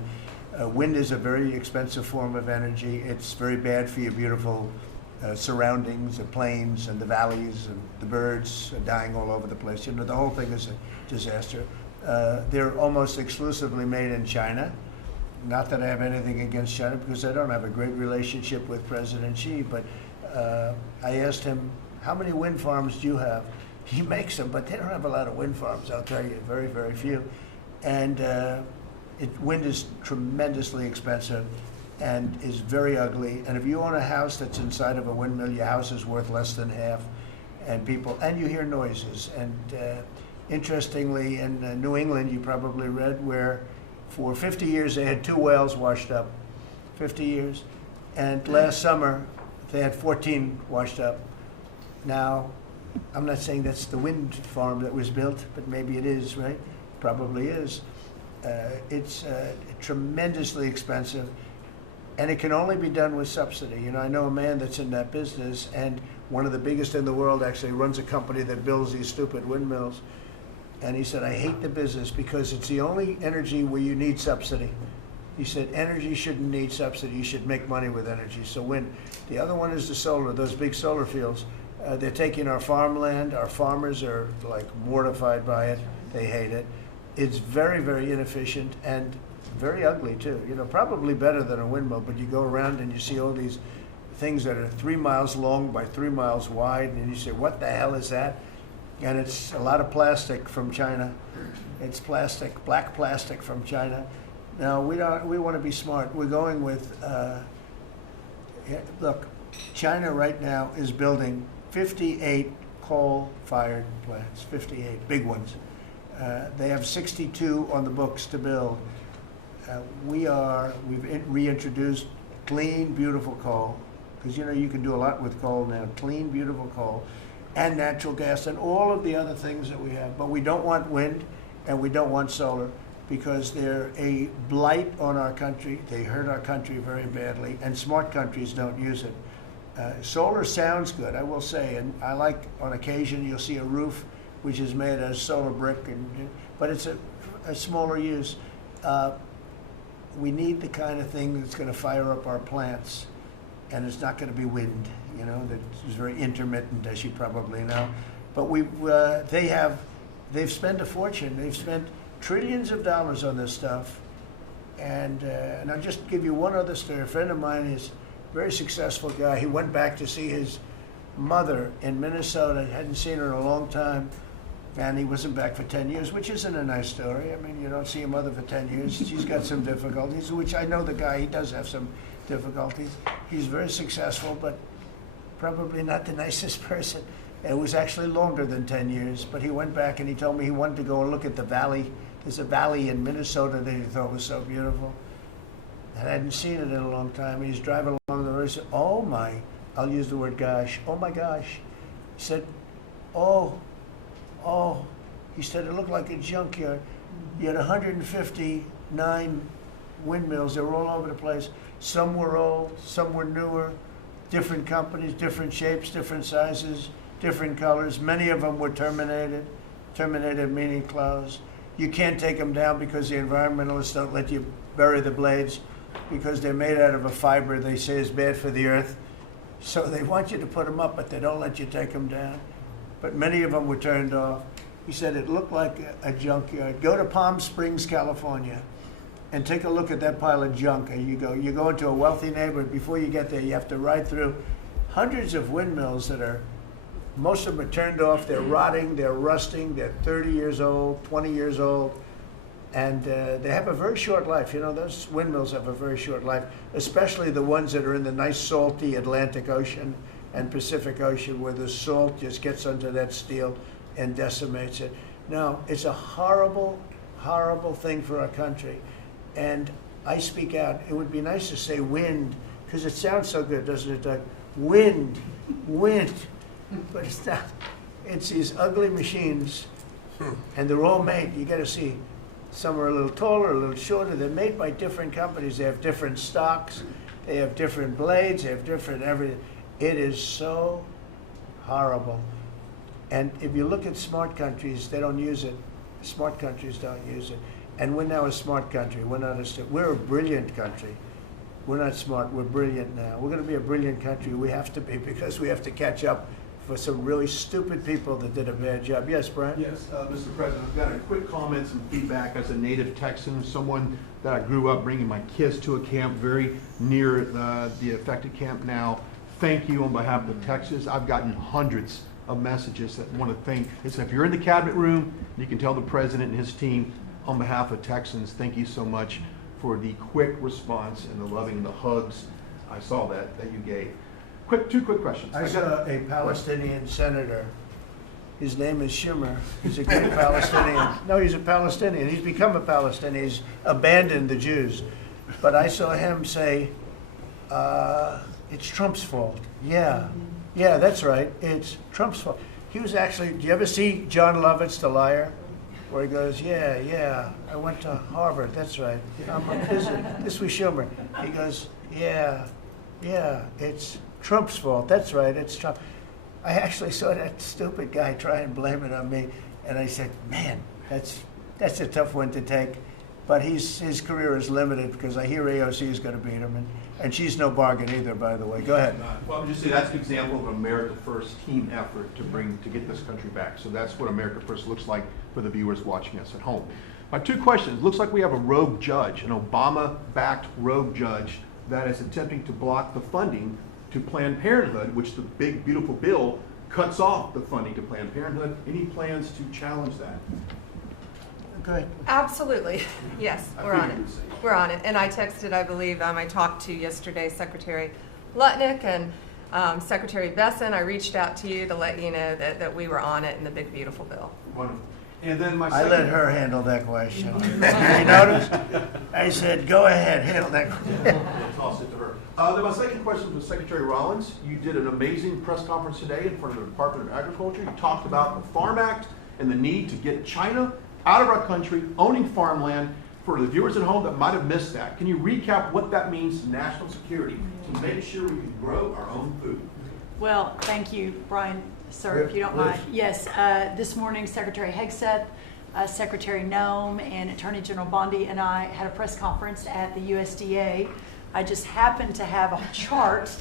wind is a very expensive form of energy. It's very bad for your beautiful surroundings, the plains and the valleys, and the birds are dying all over the place. You know, the whole thing is a disaster. They're almost exclusively made in China. Not that I have anything against China, because I don't have a great relationship with President Xi, but I asked him, how many wind farms do you have? He makes them, but they don't have a lot of wind farms, I'll tell you, very, very few. And wind is tremendously expensive and is very ugly. And if you own a house that's inside of a windmill, your house is worth less than half. And you hear noises. And interestingly, in New England, you probably read, where for 50 years they had 2 wells washed up, 50 years. And last summer, they had 14 washed up. Now, I'm not saying that's the wind farm that was built, but maybe it is, right? Probably is. It's tremendously expensive, and it can only be done with subsidy. You know, I know a man that's in that business, and one of the biggest in the world actually runs a company that builds these stupid windmills. And he said, I hate the business because it's the only energy where you need subsidy. He said, energy shouldn't need subsidy. You should make money with energy. So wind. The other one is the solar, those big solar fields. They're taking our farmland. Our farmers are like mortified by it. They hate it. It's very, very inefficient and very ugly too. You know, probably better than a windmill, but you go around and you see all these things that are 3 miles long by 3 miles wide, and you say, what the hell is that? And it's a lot of plastic from China. It's plastic, black plastic from China. Now, we want to be smart. We're going with, look, China right now is building 58 coal-fired plants, 58 big ones. They have 62 on the books to build. We've reintroduced clean, beautiful coal, because you know you can do a lot with coal now. Clean, beautiful coal, and natural gas, and all of the other things that we have. But we don't want wind, and we don't want solar, because they're a blight on our country. They hurt our country very badly, and smart countries don't use it. Solar sounds good, I will say, and I like, on occasion, you'll see a roof which is made of solar brick, but it's a smaller use. We need the kind of thing that's going to fire up our plants, and it's not going to be wind, you know, that is very intermittent, as you probably know. But they've spent a fortune. They've spent trillions of dollars on this stuff, And I'll just give you one other story. A friend of mine is a very successful guy. He went back to see his mother in Minnesota. He hadn't seen her in a long time. And he wasn't back for 10 years, which isn't a nice story. I mean, you don't see your mother for 10 years. She's got some difficulties, which I know the guy, he does have some difficulties. He's very successful, but probably not the nicest person. It was actually longer than 10 years, but he went back and he told me he wanted to go and look at the valley. There's a valley in Minnesota that he thought was so beautiful. And I hadn't seen it in a long time. He's driving along the road. He said, oh my, I'll use the word gosh, oh my gosh. He said, oh, he said it looked like a junkyard. You had 159 windmills. They were all over the place. Some were old, some were newer, different companies, different shapes, different sizes, different colors. Many of them were terminated. Terminated meaning closed. You can't take them down because the environmentalists don't let you bury the blades because they're made out of a fiber they say is bad for the earth. So they want you to put them up, but they don't let you take them down. But many of them were turned off. He said it looked like a junkyard. Go to Palm Springs, California, and take a look at that pile of junk. And you go into a wealthy neighborhood. Before you get there, you have to ride through hundreds of windmills that are, most of them are turned off. They're rotting, they're rusting, they're 30 years old, 20 years old, and they have a very short life. You know, those windmills have a very short life, especially the ones that are in the nice salty Atlantic Ocean and Pacific Ocean, where the salt just gets under that steel and decimates it. Now, it's a horrible, horrible thing for our country. And I speak out. It would be nice to say wind, because it sounds so good, doesn't it, Doug? Wind, wind. But it's not. It's these ugly machines, and they're all made, you gotta see, some are a little taller, a little shorter. They're made by different companies. They have different stocks. They have different blades. They have different everything. It is so horrible. And if you look at smart countries, they don't use it. Smart countries don't use it. And we're now a smart country. We're a brilliant country. We're not smart, we're brilliant now. We're gonna be a brilliant country. We have to be, because we have to catch up for some really stupid people that did a bad job. Yes, Brian? Yes, Mr. President, I've got a quick comment, some feedback as a native Texan, someone that I grew up bringing my kids to a camp very near the affected camp now. Thank you on behalf of Texas. I've gotten hundreds of messages that want to thank. So if you're in the cabinet room, you can tell the president and his team on behalf of Texans, thank you so much for the quick response and the loving, the hugs. I saw that you gave. Two quick questions. I saw a Palestinian senator. His name is Schumer. He's a good Palestinian. No, he's a Palestinian. He's become a Palestinian. He's abandoned the Jews. But I saw him say, it's Trump's fault. Yeah, that's right. It's Trump's fault. He was actually, do you ever see John Lovitz, The Liar? Where he goes, yeah, I went to Harvard. That's right. This was Schumer. He goes, yeah, it's Trump's fault. That's right, it's Trump. I actually saw that stupid guy try and blame it on me, and I said, man, that's a tough one to take. But his career is limited because I hear AOC is going to beat him, and she's no bargain either, by the way. Go ahead. Well, I'm just saying that's an example of an America First team effort to get this country back. So that's what America First looks like for the viewers watching us at home. My two questions. Looks like we have a rogue judge, an Obama-backed rogue judge that is attempting to block the funding to Planned Parenthood, which the big, beautiful bill cuts off the funding to Planned Parenthood. Any plans to challenge that? Okay. Absolutely. Yes, we're on it. We're on it. And I texted, I believe, I talked to yesterday Secretary Lutnick and Secretary Besson. I reached out to you to let you know that we were on it in the big, beautiful bill. Wonderful. And then my I let her handle that question. You noticed? I said, go ahead, handle that question. Toss it to her. Then my second question was Secretary Rollins. You did an amazing press conference today in front of the Department of Agriculture. You talked about the Farm Act and the need to get China out of our country, owning farmland. For the viewers at home that might have missed that, can you recap what that means to national security to make sure we can grow our own food? Well, thank you, Brian, sir, if you don't mind. Yes, this morning Secretary Hegseth, Secretary Noem, and Attorney General Bondi and I had a press conference at the USDA. I just happened to have a chart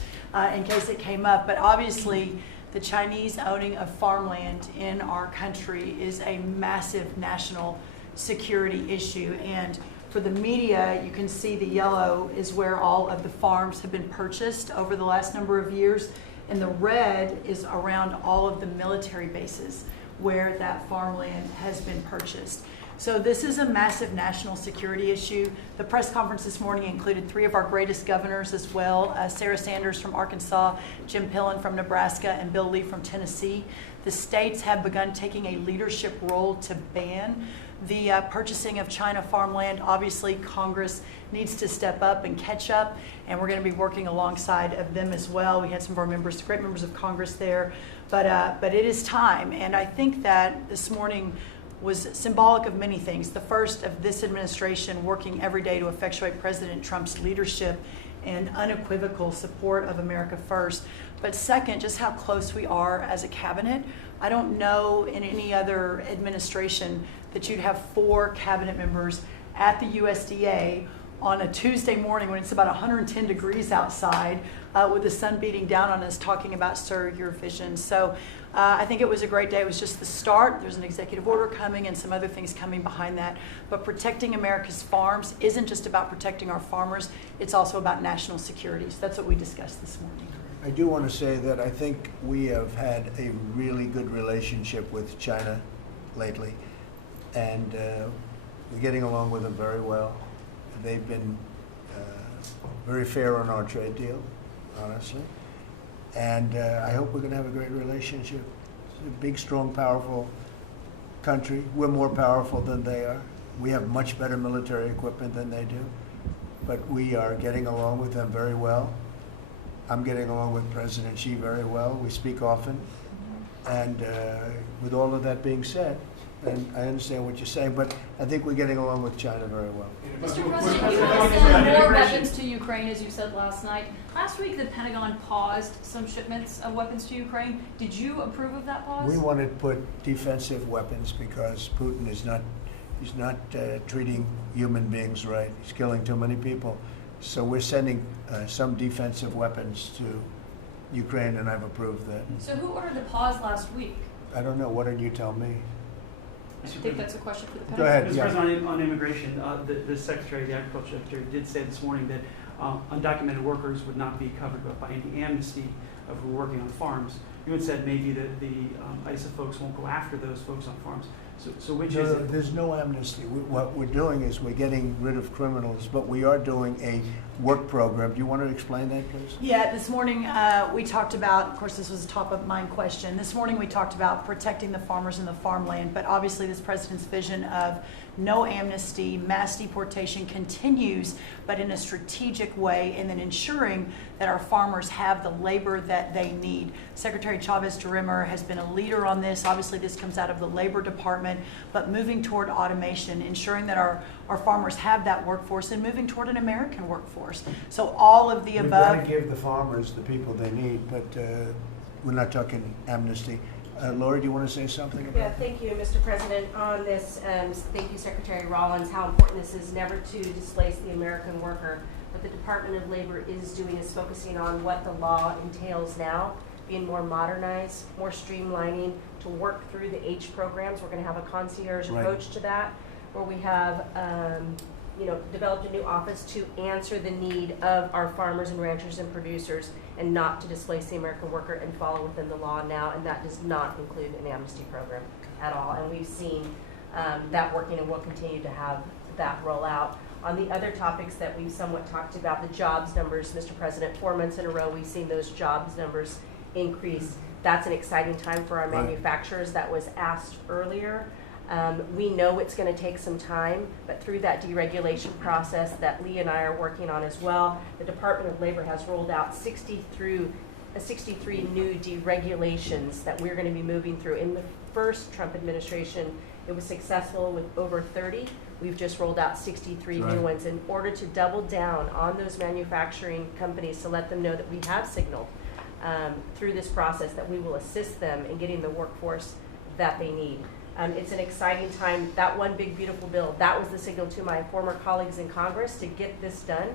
in case it came up, but obviously the Chinese owning of farmland in our country is a massive national security issue, and For the media, you can see the yellow is where all of the farms have been purchased over the last number of years, and the red is around all of the military bases where that farmland has been purchased. So this is a massive national security issue. The press conference this morning included 3 of our greatest governors as well, Sarah Sanders from Arkansas, Jim Pillen from Nebraska, and Bill Lee from Tennessee. The states have begun taking a leadership role to ban the purchasing of China farmland. Obviously, Congress needs to step up and catch up, and we're going to be working alongside of them as well. We had some of our members, great members of Congress there, but it is time, and I think that this morning was symbolic of many things. The first of this administration working every day to effectuate President Trump's leadership and unequivocal support of America First. But second, just how close we are as a cabinet. I don't know in any other administration that you'd have 4 cabinet members at the USDA on a Tuesday morning when it's about 110 degrees outside with the sun beating down on us talking about Sir Your Vision. So I think it was a great day. It was just the start. There's an executive order coming and some other things coming behind that. But protecting America's farms isn't just about protecting our farmers. It's also about national security. So that's what we discussed this morning. I do want to say that I think we have had a really good relationship with China lately, and we're getting along with them very well. They've been very fair on our trade deal, honestly, and I hope we're going to have a great relationship. It's a big, strong, powerful country. We're more powerful than they are. We have much better military equipment than they do, but we are getting along with them very well. I'm getting along with President Xi very well. We speak often. And with all of that being said, and I understand what you're saying, but I think we're getting along with China very well. Mr. President, you will send more weapons to Ukraine, as you said last night. Last week, the Pentagon paused some shipments of weapons to Ukraine. Did you approve of that pause? We want to put defensive weapons because Putin is not, he's not treating human beings right. He's killing too many people. So we're sending some defensive weapons to Ukraine, and I've approved that. So who ordered the pause last week? I don't know. Why don't you tell me? I think that's a question for the Go ahead. Mr. Yeah. President, on immigration, the Secretary, the Agriculture Secretary, did say this morning that undocumented workers would not be covered by any amnesty of who are working on farms. You had said maybe that the ISA folks won't go after those folks on farms. So which is it? There's no amnesty. What we're doing is we're getting rid of criminals, but we are doing a work program. Do you want to explain that, please? Yeah, this morning we talked about, of course this was a top of mind question, this morning we talked about protecting the farmers and the farmland, but obviously this president's vision of no amnesty, mass deportation continues, but in a strategic way, and then ensuring that our farmers have the labor that they need. Secretary Chavez-DeRimmer has been a leader on this. Obviously this comes out of the Labor Department, but moving toward automation, ensuring that our farmers have that workforce, and moving toward an American workforce. So all of the We've above. got to give the farmers the people they need, but we're not talking amnesty. Lori, do you want to say something about Yeah, thank you, Mr. President. On this, thank you, Secretary Rollins, how important this is never to displace the American worker. What the Department of Labor is doing is focusing on what the law entails now, being more modernized, more streamlining, to work through the H programs. We're going to have a concierge approach to that, where we have developed a new office to answer the need of our farmers and ranchers and producers, and not to displace the American worker, and follow within the law now, and that does not include an amnesty program at all. And we've seen that working, and we'll continue to have that roll out. On the other topics that we've somewhat talked about, the jobs numbers, Mr. President, 4 months in a row we've seen those jobs numbers increase. That's an exciting time for our manufacturers. That was asked earlier. We know it's going to take some time, but through that deregulation process that Lee and I are working on as well, the Department of Labor has rolled out 63 new deregulations that we're going to be moving through. In the first Trump administration, it was successful with over 30. We've just rolled out 63 new ones in order to double down on those manufacturing companies, to let them know that we have signaled through this process that we will assist them in getting the workforce that they need. It's an exciting time. That one big beautiful bill, that was the signal to my former colleagues in Congress to get this done.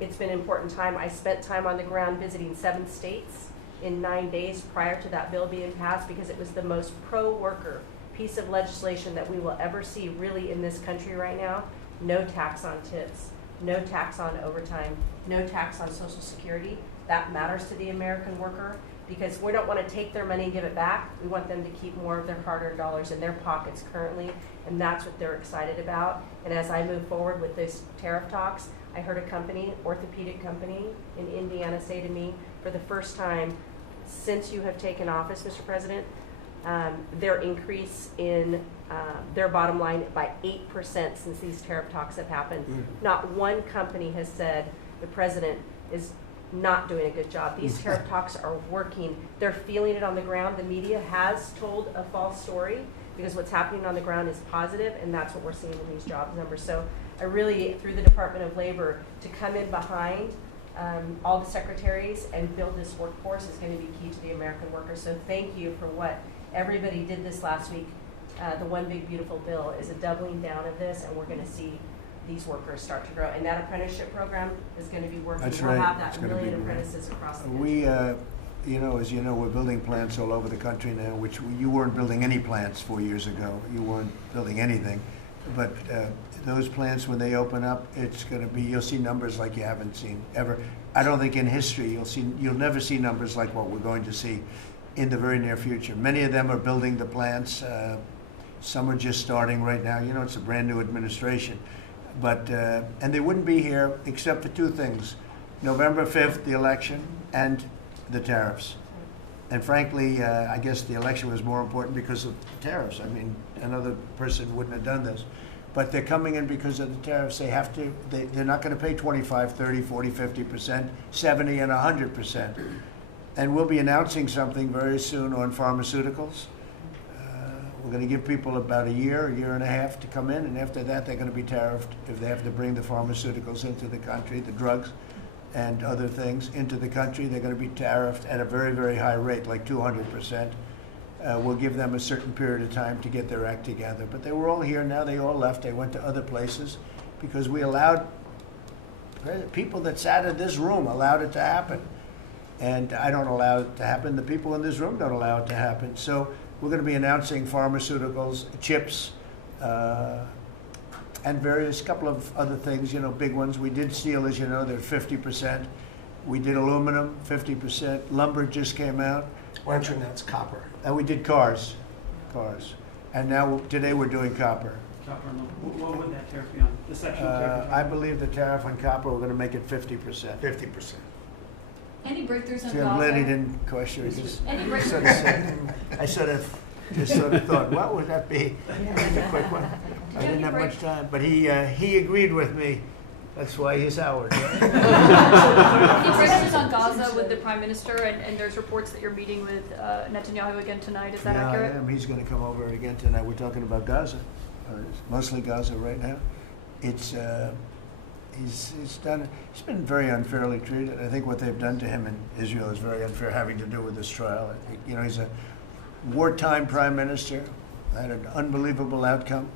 It's been an important time. I spent time on the ground visiting 7 states in 9 days prior to that bill being passed, because it was the most pro-worker piece of legislation that we will ever see really in this country right now. no tax on tips, no tax on overtime, no tax on Social Security. That matters to the American worker because we don't want to take their money and give it back. We want them to keep more of their hard-earned dollars in their pockets currently, and that's what they're excited about. And as I move forward with those tariff talks, I heard a company, orthopedic company in Indiana, say to me, for the first time since you have taken office, Mr. President, their increase in their bottom line by 8% since these tariff talks have happened. Not one company has said the president is not doing a good job. These tariff talks are working. They're feeling it on the ground. The media has told a false story because what's happening on the ground is positive, and that's what we're seeing in these jobs numbers. So I really, through the Department of Labor, to come in behind all the secretaries and build this workforce is going to be key to the American worker. So thank you for what everybody did this last week. The One Big Beautiful Bill is a doubling down of this, and we're going to see these workers start to grow. And that apprenticeship program is going to be working. That's we'll right. have that It's gonna million be great. apprentices across the country. We, you know, as you know, we're building plants all over the country now, which you weren't building any plants 4 years ago. You weren't building anything. But those plants, when they open up, it's going to be, you'll see numbers like you haven't seen ever. I don't think in history you'll never see numbers like what we're going to see in the very near future. Many of them are building the plants. Some are just starting right now. You know, it's a brand new administration. But, and they wouldn't be here except for two things. November 5th, the election, and the tariffs. And frankly, I guess the election was more important because of the tariffs. I mean, another person wouldn't have done this. But they're coming in because of the tariffs. They have to, they're not going to pay 25, 30, 40, 50%, 70, and 100%. And we'll be announcing something very soon on pharmaceuticals. We're going to give people about a year and a half to come in, and after that they're going to be tariffed if they have to bring the pharmaceuticals into the country, the drugs and other things into the country. They're going to be tariffed at a very, very high rate, like 200%. We'll give them a certain period of time to get their act together. But they were all here, now they all left. They went to other places because we allowed, people that sat in this room allowed it to happen. And I don't allow it to happen. The people in this room don't allow it to happen. So we're going to be announcing pharmaceuticals, chips, and various couple of other things, you know, big ones. We did steel, as you know, they're 50%. We did aluminum, 50%. Lumber just came out. Why don't you announce copper? And we did cars. And now, today we're doing copper. Copper and aluminum. What would that tariff be on? The section of tariff? I believe the tariff on copper, we're going to make it 50%. 50%. Any breakthroughs in See, I'm glad he Gaza? didn't question it. Just Any sort of said, I just sort of thought, what would that be? A quick one. I didn't have much time, but he agreed with me. That's why he's Howard. Any breakthroughs on Gaza with the Prime Minister, and there's reports that you're meeting with Netanyahu again tonight. Is that Yeah, accurate? I am. He's going to come over again tonight. We're talking about Gaza. It's mostly Gaza right now. It's he's been very unfairly treated. I think what they've done to him in Israel is very unfair, having to do with this trial. You know, he's a wartime prime minister, had an unbelievable outcome,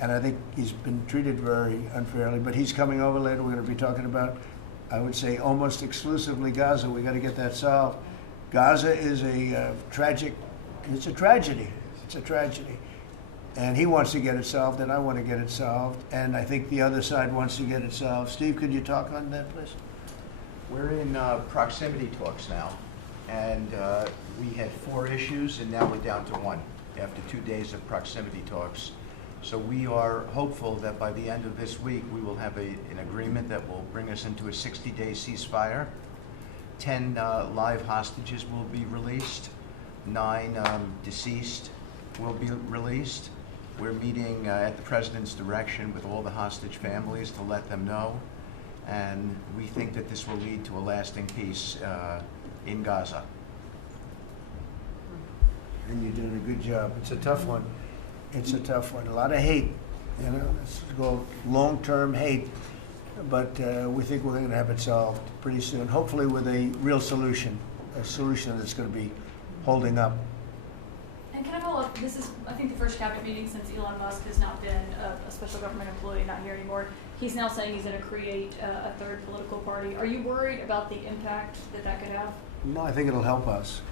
and I think he's been treated very unfairly. But he's coming over later. We're going to be talking about, I would say, almost exclusively Gaza. We got to get that solved. Gaza is a tragic. It's a tragedy. It's a tragedy. And he wants to get it solved, and I want to get it solved, and I think the other side wants to get it solved. Steve, could you talk on that, please? We're in proximity talks now, and we had 4 issues, and now we're down to 1 after 2 days of proximity talks. So we are hopeful that by the end of this week, we will have an agreement that will bring us into a 60-day ceasefire. 10 live hostages will be released. 9 deceased will be released. We're meeting at the President's direction with all the hostage families to let them know. And we think that this will lead to a lasting peace in Gaza. And you're doing a good job. It's a tough one. It's a tough one. A lot of hate, you know, it's long-term hate. But we think we're going to have it solved pretty soon, hopefully with a real solution, a solution that's going to be holding up. And can I follow up? This is, I think, the first cabinet meeting since Elon Musk has not been a special government employee, not here anymore. He's now saying he's going to create a third political party. Are you worried about the impact that could have? No, I think it'll help us.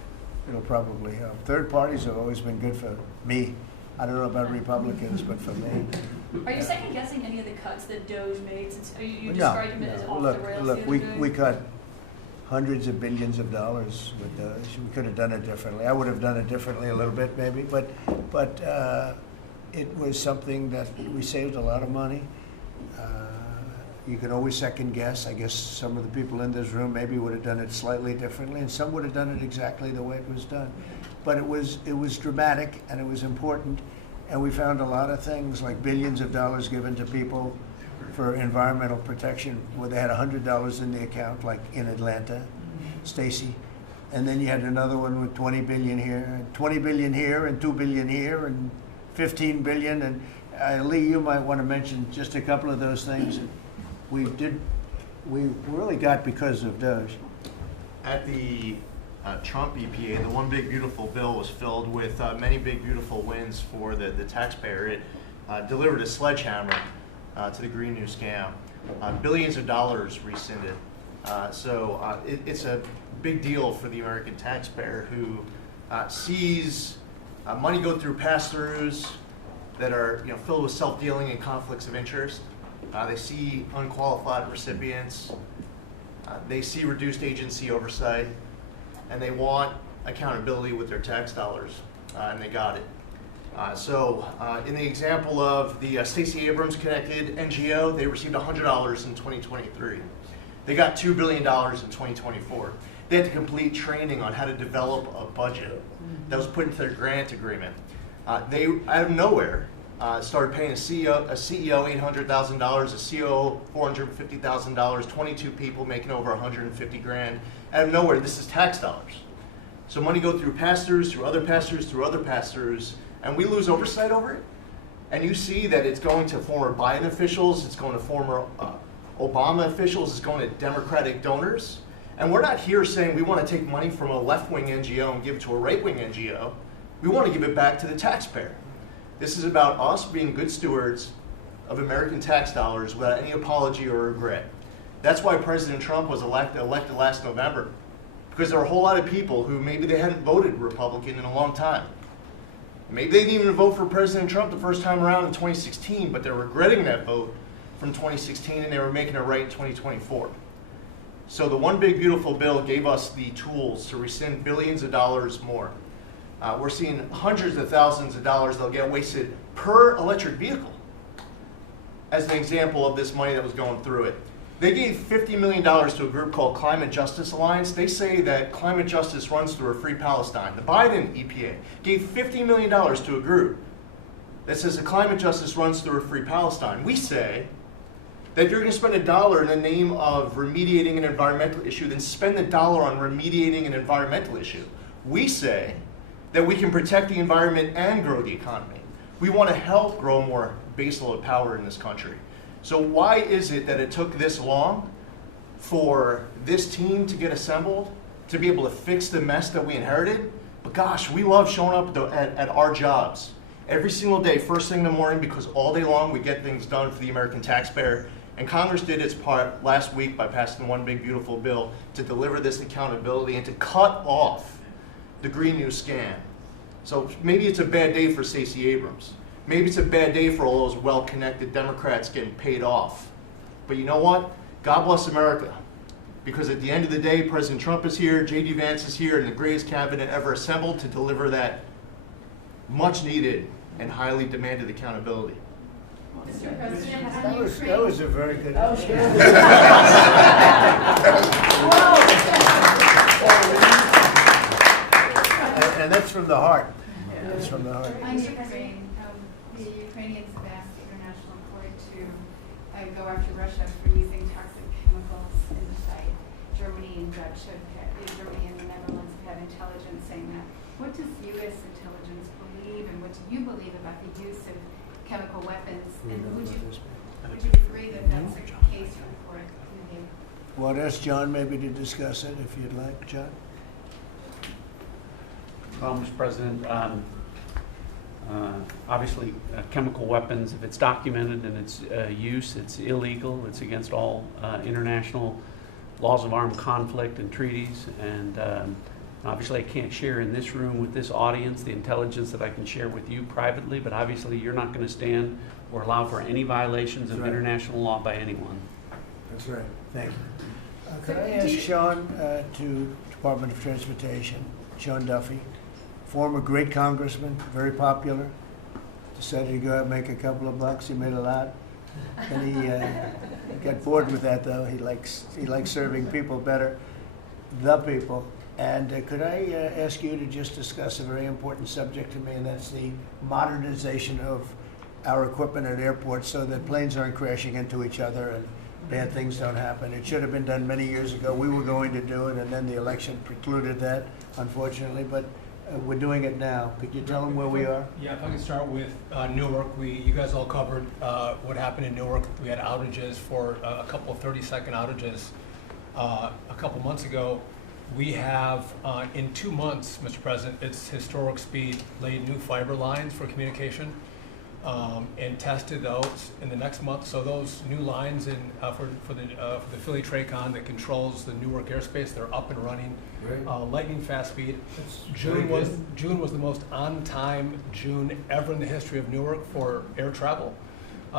It'll probably help. Third parties have always been good for me I don't know about Republicans, but for me. Are you second guessing any of the cuts that Doge made? Since you No, described him as off look, the rails look, the other we, day? we cut hundreds of billions of dollars with Doge. We could have done it differently. I would have done it differently a little bit maybe, but it was something that we saved a lot of money. You can always second guess. I guess some of the people in this room maybe would have done it slightly differently, and some would have done it exactly the way it was done. But it was dramatic and it was important, and we found a lot of things like billions of dollars given to people for environmental protection, where they had $100 in the account, like in Atlanta, Stacy, and then you had another one with 20 billion here, and 20 billion here, and 2 billion here, and 15 billion, and Lee, you might want to mention just a couple of those things that we really got because of Doge. At the Trump EPA, the One Big Beautiful Bill was filled with many big beautiful wins for the taxpayer. It delivered a sledgehammer to the Green New Scam. Billions of dollars rescinded. So it's a big deal for the American taxpayer who sees money go through pass-throughs that are filled with self-dealing and conflicts of interest. They see unqualified recipients. They see reduced agency oversight, and they want accountability with their tax dollars, and they got it. So in the example of the Stacey Abrams connected NGO, they received $100 in 2023. They got $2 billion in 2024. They had to complete training on how to develop a budget that was put into their grant agreement. They, out of nowhere, started paying a CEO $800,000, a COO $450,000, 22 people making over 150 grand. Out of nowhere, this is tax dollars. So money go through pass-throughs, through other pass-throughs, through other pass-throughs, and we lose oversight over it. And you see that it's going to former Biden officials, it's going to former Obama officials, it's going to Democratic donors. And we're not here saying we want to take money from a left-wing NGO and give it to a right-wing NGO. We want to give it back to the taxpayer. This is about us being good stewards of American tax dollars without any apology or regret. That's why President Trump was elected last November, because there are a whole lot of people who maybe they hadn't voted Republican in a long time. Maybe they didn't even vote for President Trump the first time around in 2016, but they're regretting that vote from 2016 and they were making it right in 2024. So the One Big Beautiful Bill gave us the tools to rescind billions of dollars more. We're seeing hundreds of thousands of dollars that'll get wasted per electric vehicle as an example of this money that was going through it. They gave $50 million to a group called Climate Justice Alliance. They say that climate justice runs through a free Palestine. The Biden EPA gave $50 million to a group that says that climate justice runs through a free Palestine. We say that if you're going to spend $1 in the name of remediating an environmental issue, then spend $1 on remediating an environmental issue. We say that we can protect the environment and grow the economy. We want to help grow more baseload power in this country. So why is it that it took this long for this team to get assembled, to be able to fix the mess that we inherited? But gosh, we love showing up at our jobs every single day, first thing in the morning, because all day long we get things done for the American taxpayer. And Congress did its part last week by passing the One Big Beautiful Bill to deliver this accountability and to cut off the Green New Scam. So maybe it's a bad day for Stacey Abrams. Maybe it's a bad day for all those well-connected Democrats getting paid off. But you know what? God bless America. Because at the end of the day, President Trump is here, J.D. Vance is here, and the greatest cabinet ever assembled to deliver that much-needed and highly demanded accountability. Mr. President, That was a very good. And that's from the heart. That's from the heart. On Ukraine, the Ukrainians have asked the International Court to go after Russia for using toxic chemicals in the site. Germany and the Netherlands have had intelligence saying that. What does U.S. intelligence believe, and what do you believe about the use of chemical weapons? And would you agree that that's a case for the court? Well, ask John maybe to discuss it if you'd like, John. Well, Mr. President, obviously chemical weapons, if it's documented and its use, it's illegal. It's against all international laws of armed conflict and treaties. And Obviously, I can't share in this room with this audience the intelligence that I can share with you privately, but obviously you're not going to stand or allow for any violations of That's right. international law by anyone. That's right. Thank you. Could I ask Sean to Department of Transportation, Sean Duffy, former great congressman, very popular, decided to go out and make a couple of bucks. He made a lot. And he got bored with that, though. He likes serving people better, the people. And could I ask you to just discuss a very important subject to me, and that's the modernization of our equipment at airports so that planes aren't crashing into each other and bad things don't happen. It should have been done many years ago. We were going to do it, and then the election precluded that, unfortunately. But we're doing it now. Could you tell them where we are? Yeah, if I could start with Newark. You guys all covered what happened in Newark. We had outages for a couple of 30-second outages a couple months ago. We have, in 2 months, Mr. President, it's historic speed, laid new fiber lines for communication and tested those in the next month. So those new lines for the Philly TRACON that controls the Newark airspace, they're up and running, lightning fast speed. June was the most on-time June ever in the history of Newark for air travel.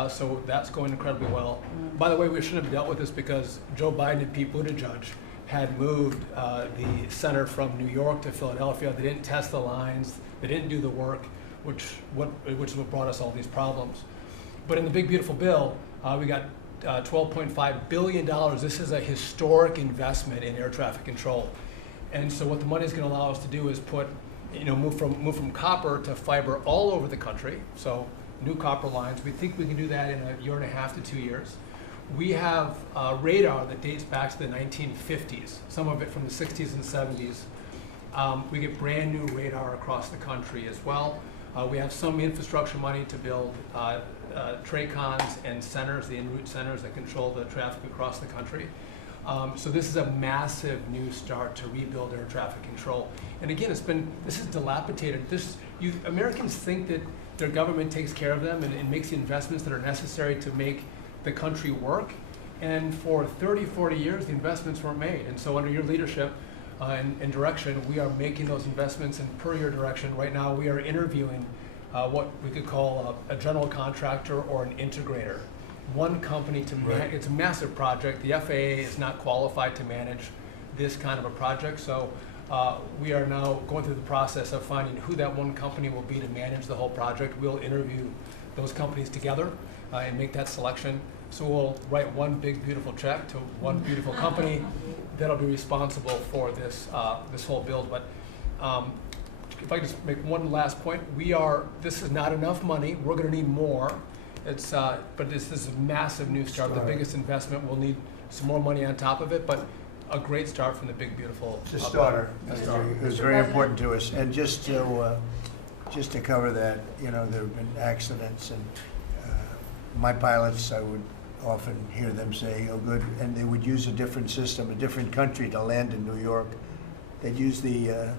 So that's going incredibly well. By the way, we shouldn't have dealt with this because Joe Biden and Pete Buttigieg had moved the center from New York to Philadelphia. They didn't test the lines. They didn't do the work, which is what brought us all these problems. But in the big beautiful bill, we got $12.5 billion. This is a historic investment in air traffic control. And so what the money is going to allow us to do is move from copper to fiber all over the country. So new copper lines. We think we can do that in 1.5 to 2 years. We have radar that dates back to the 1950s, some of it from the 60s and 70s. We get brand new radar across the country as well. We have some infrastructure money to build TRACONs and centers, the en route centers that control the traffic across the country. So this is a massive new start to rebuild air traffic control. And again, this is dilapidated. Americans think that their government takes care of them and makes the investments that are necessary to make the country work. And for 30, 40 years, the investments weren't made. And so under your leadership and direction, we are making those investments. And per your direction, right now we are interviewing what we could call a general contractor or an integrator. One company to manage. It's a massive project. The FAA is not qualified to manage this kind of a project. So we are now going through the process of finding who that one company will be to manage the whole project. We'll interview those companies together and make that selection. So we'll write one big beautiful check to one beautiful company that'll be responsible for this whole build. But if I could just make one last point, this is not enough money. We're going to need more. But this is a massive new start. The biggest investment. We'll need some more money on top of it, but a great start from the big beautiful. It's a starter. It was very important to us. And just to cover that, there have been accidents, and my pilots, I would often hear them say, "Oh, good," and they would use a different system, a different country to land in New York. They'd use the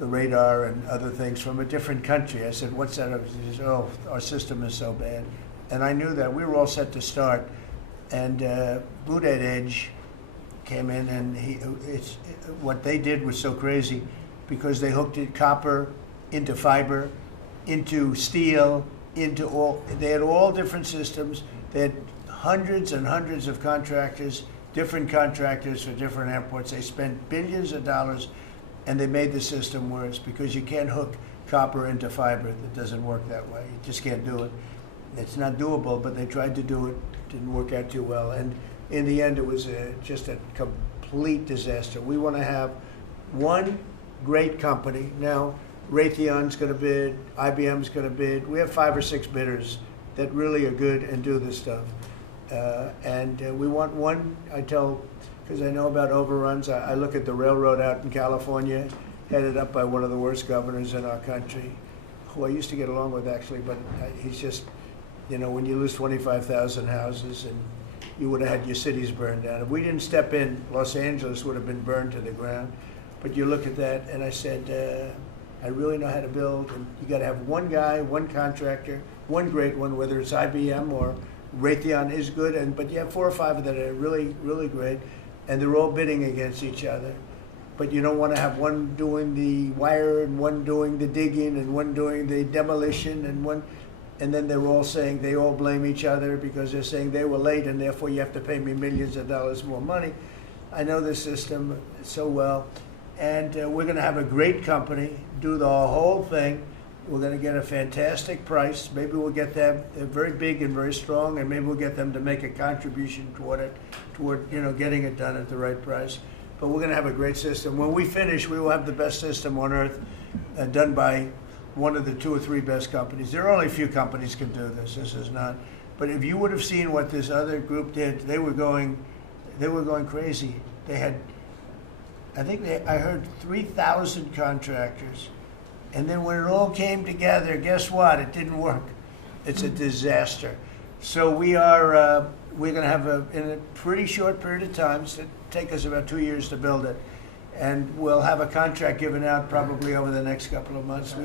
radar and other things from a different country. I said, "What's that?" He says, "Oh, our system is so bad." And I knew that. We were all set to start, and Buttigieg came in, and what they did was so crazy because they hooked it copper into fiber, into steel, they had all different systems. They had hundreds and hundreds of contractors, different contractors for different airports. They spent billions of dollars, and they made the system worse because you can't hook copper into fiber. It doesn't work that way. You just can't do it. It's not doable, but they tried to do it. Didn't work out too well. And in the end, it was just a complete disaster. We want to have one great company. Now, Raytheon's going to bid, IBM's going to bid. We have 5 or 6 bidders that really are good and do this stuff. And we want one, because I know about overruns. I look at the railroad out in California, headed up by one of the worst governors in our country, who I used to get along with actually, but he's just, when you lose 25,000 houses and you would have had your cities burned down. If we didn't step in, Los Angeles would have been burned to the ground. But you look at that, and I said, I really know how to build, and you got to have one guy, one contractor, one great one, whether it's IBM or Raytheon is good, but you have 4 or 5 that are really, really great, and they're all bidding against each other. but you don't want to have one doing the wire and one doing the digging and one doing the demolition and then they're all saying, they all blame each other because they're saying they were late and therefore you have to pay me millions of dollars more money. I know the system so well, and we're going to have a great company do the whole thing. We're going to get a fantastic price. Maybe we'll get them, they're very big and very strong, and maybe we'll get them to make a contribution toward getting it done at the right price. But we're going to have a great system. When we finish, we will have the best system on earth, done by one of the 2 or 3 best companies. There are only a few companies can do this. This is not. But if you would have seen what this other group did, they were going crazy. They had, I heard 3,000 contractors. And then when it all came together, guess what? It didn't work. It's a disaster. So we're going to have in a pretty short period of time, it's going to take us about 2 years to build it, and we'll have a contract given out probably over the next couple of months.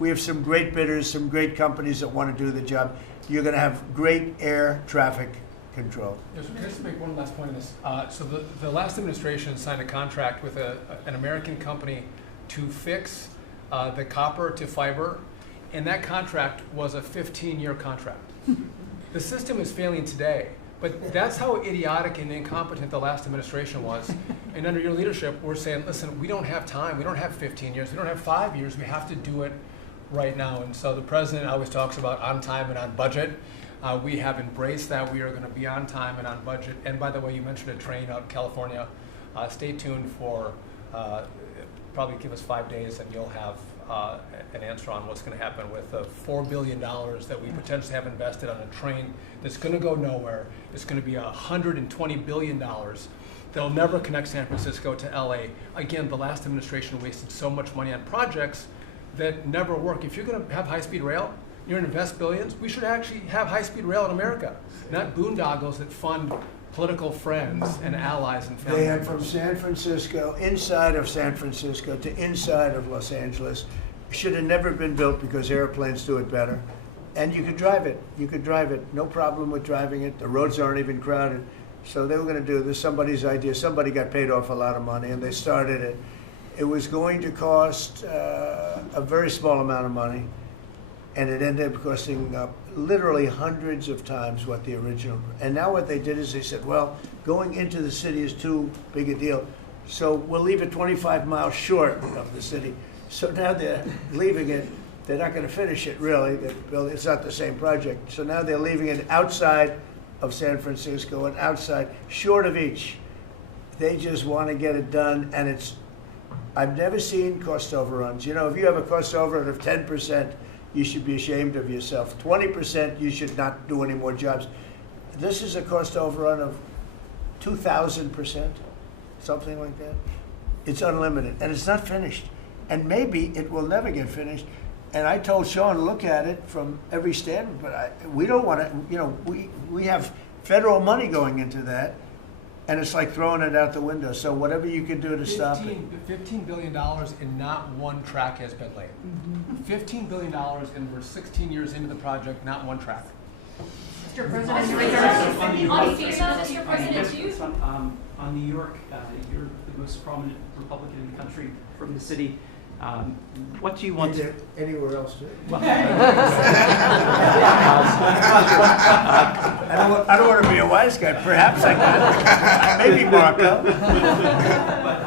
We have some great bidders, some great companies that want to do the job. You're going to have great air traffic control. Yes, can I just make one last point on this? So the last administration signed a contract with an American company to fix the copper to fiber, and that contract was a 15-year contract. The system is failing today, but that's how idiotic and incompetent the last administration was. And under your leadership, we're saying, listen, we don't have time. We don't have 15 years. We don't have 5 years. We have to do it right now. And so the president always talks about on time and on budget. We have embraced that. We are going to be on time and on budget. And by the way, you mentioned a train out in California. Stay tuned for, probably give us 5 days and you'll have an answer on what's going to happen with the $4 billion that we potentially have invested on a train that's going to go nowhere. It's going to be $120 billion that'll never connect San Francisco to LA. Again, the last administration wasted so much money on projects that never work. If you're going to have high-speed rail, you're going to invest billions, we should actually have high-speed rail in America, not boondoggles that fund political friends and allies and family They had members. from San Francisco, inside of San Francisco to inside of Los Angeles. Should have never been built because airplanes do it better. And you could drive it. You could drive it. No problem with driving it. The roads aren't even crowded. So they were going to do this. Somebody's idea. Somebody got paid off a lot of money and they started it. It was going to cost a very small amount of money. And it ended up costing literally hundreds of times what the original. And now what they did is they said, well, going into the city is too big a deal. So we'll leave it 25 miles short of the city. So now they're leaving it. They're not going to finish it, really. It's not the same project. So now they're leaving it outside of San Francisco and outside, short of each. They just want to get it done, and I've never seen cost overruns. You know, if you have a cost overrun of 10%, you should be ashamed of yourself. 20%, you should not do any more jobs. This is a cost overrun of 2,000%, something like that. It's unlimited, and it's not finished. And maybe it will never get finished. And I told Sean, look at it from every standpoint, but we don't want to, you know, we have federal money going into that, and it's like throwing it out the window. So whatever you can do to stop it. $15 billion and not one track has been laid. $15 billion and we're 16 years into the project, not one track. Mr. President, on New York, you're the most prominent Republican in the country from the city. What do you want to... Anywhere else, too? Well, I don't want to be a wise guy. Perhaps I could. Maybe Marco. But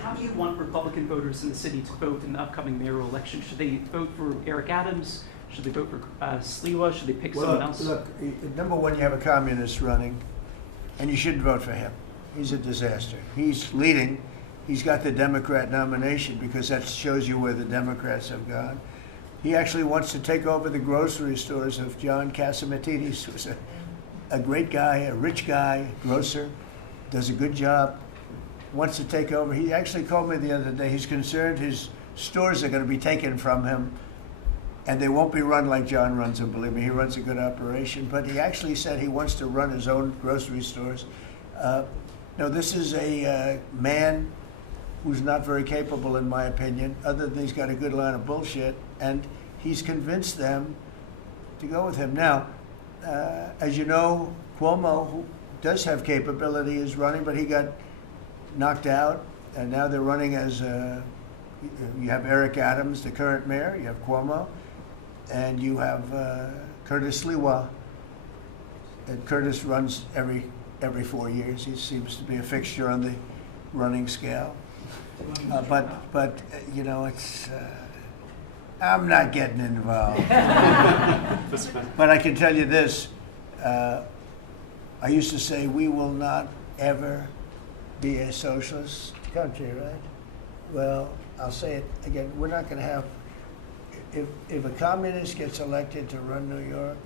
how do you want Republican voters in the city to vote in the upcoming mayoral election? Should they vote for Eric Adams? Should they vote for Sliwa? Should they pick someone else? Look, number one, you have a communist running, and you shouldn't vote for him. He's a disaster. He's leading. He's got the Democrat nomination because that shows you where the Democrats have gone. He actually wants to take over the grocery stores of John Catsimatidis, who's a great guy, a rich guy, grocer, does a good job, wants to take over. He actually called me the other day. He's concerned his stores are going to be taken from him, and they won't be run like John runs them, believe me. He runs a good operation, but he actually said he wants to run his own grocery stores. No, this is a man who's not very capable, in my opinion, other than he's got a good line of bullshit, and he's convinced them to go with him. Now, as you know, Cuomo, who does have capability, is running, but he got knocked out. and now they're running as, you have Eric Adams, the current mayor, you have Cuomo, and you have Curtis Lewa. And Curtis runs every 4 years. He seems to be a fixture on the running scale. But you know, it's, I'm not getting involved. But I can tell you this, I used to say we will not ever be a socialist country, right? Well, I'll say it again, we're not going to have, if a communist gets elected to run New York,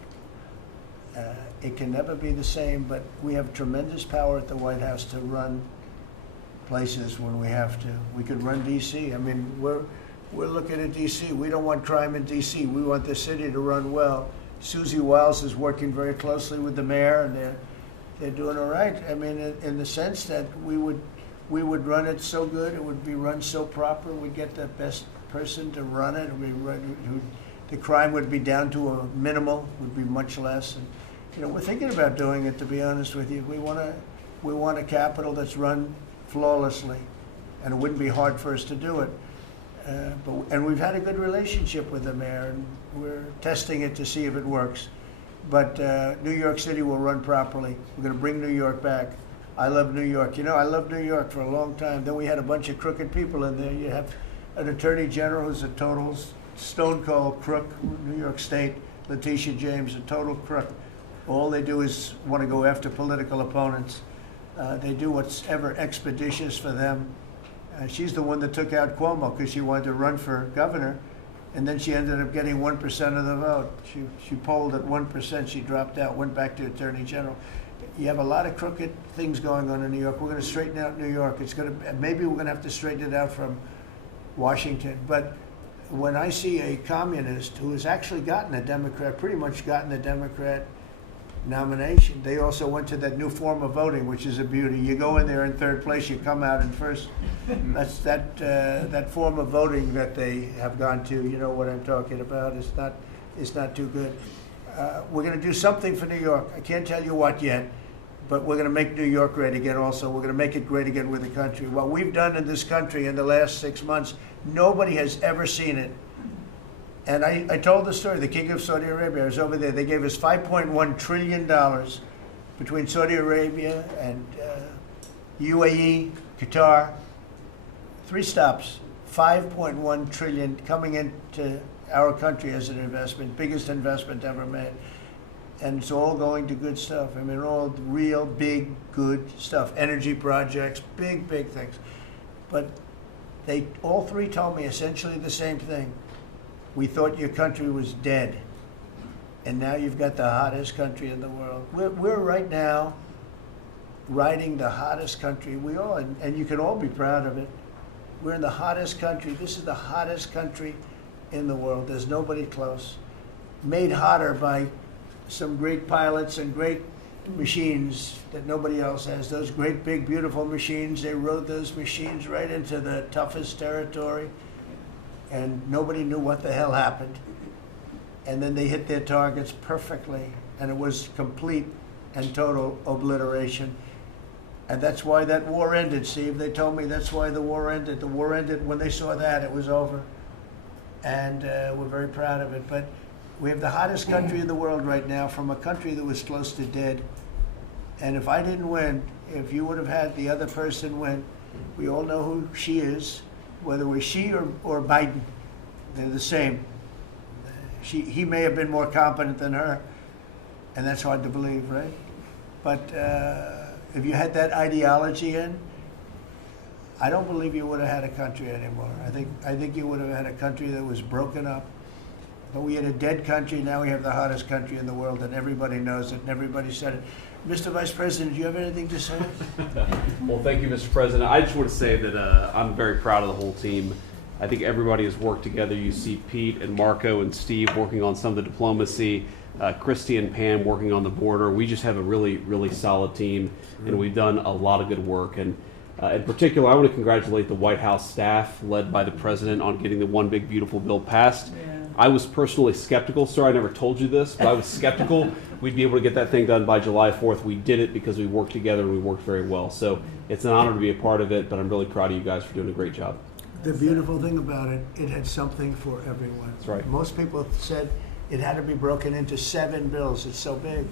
it can never be the same, but we have tremendous power at the White House to run places when we have to. We could run D.C. I mean, we're looking at D.C. We don't want crime in D.C. We want the city to run well. Susie Wiles is working very closely with the mayor, and they're doing all right. I mean, in the sense that we would run it so good, it would be run so proper, we'd get the best person to run it. The crime would be down to a minimal, would be much less. And, you know, we're thinking about doing it, to be honest with you. We want a capital that's run flawlessly, and it wouldn't be hard for us to do it. And we've had a good relationship with the mayor, and we're testing it to see if it works. But New York City will run properly. We're going to bring New York back. I love New York. You know, I loved New York for a long time. Then we had a bunch of crooked people in there. You have an attorney general who's a total stone cold crook, New York State, Letitia James, a total crook. All they do is want to go after political opponents. They do what's ever expeditious for them. She's the one that took out Cuomo because she wanted to run for governor, and then she ended up getting 1% of the vote. She polled at 1%, she dropped out, went back to attorney general. You have a lot of crooked things going on in New York. We're going to straighten out New York. Maybe we're going to have to straighten it out from Washington. But when I see a communist who has actually gotten a Democrat, pretty much gotten the Democrat nomination, they also went to that new form of voting, which is a beauty. You go in there in third place, you come out in first. That's that form of voting that they have gone to. You know what I'm talking about. It's not too good. We're going to do something for New York. I can't tell you what yet, but we're going to make New York great again also. We're going to make it great again with the country. What we've done in this country in the last 6 months, nobody has ever seen it. And I told the story, the King of Saudi Arabia, I was over there. They gave us $5.1 trillion between Saudi Arabia and UAE, Qatar. 3 stops, $5.1 trillion coming into our country as an investment, biggest investment ever made. And it's all going to good stuff. I mean, all real, big, good stuff. Energy projects, big, big things. But they all 3 told me essentially the same thing. We thought your country was dead, and now you've got the hottest country in the world. We're right now riding the hottest country. We are, and you can all be proud of it. We're in the hottest country. This is the hottest country in the world. There's nobody close. Made hotter by some great pilots and great machines that nobody else has. Those great, big, beautiful machines, they rode those machines right into the toughest territory, and nobody knew what the hell happened. And then they hit their targets perfectly, and it was complete and total obliteration. And that's why that war ended, Steve. They told me that's why the war ended. The war ended when they saw that, it was over. And we're very proud of it. But we have the hottest country in the world right now, from a country that was close to dead. And if I didn't win, if you would have had the other person win, we all know who she is, whether it was she or Biden. They're the same. He may have been more competent than her, and that's hard to believe, right? But if you had that ideology in, I don't believe you would have had a country anymore. I think you would have had a country that was broken up. But we had a dead country. Now we have the hottest country in the world, and everybody knows it, and everybody said it. Mr. Vice President, do you have anything to say? Well, thank you, Mr. President. I just want to say that I'm very proud of the whole team. I think everybody has worked together. You see Pete and Marco and Steve working on some of the diplomacy, Christy and Pam working on the border. We just have a really, really solid team, and we've done a lot of good work. And in particular, I want to congratulate the White House staff led by the President on getting the One Big Beautiful Bill passed. I was personally skeptical, sir. I never told you this, but I was skeptical we'd be able to get that thing done by July 4th. We did it because we worked together and we worked very well. So it's an honor to be a part of it, but I'm really proud of you guys for doing a great job. The beautiful thing about it, it had something for everyone. That's right. Most people said it had to be broken into 7 bills. It's so big.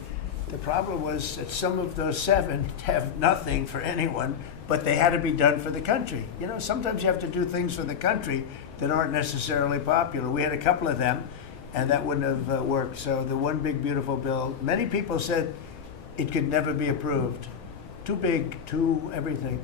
The problem was that some of those 7 have nothing for anyone, but they had to be done for the country. You know, sometimes you have to do things for the country that aren't necessarily popular. We had a couple of them, and that wouldn't have worked. So the one big beautiful bill, many people said it could never be approved. Too big, too everything.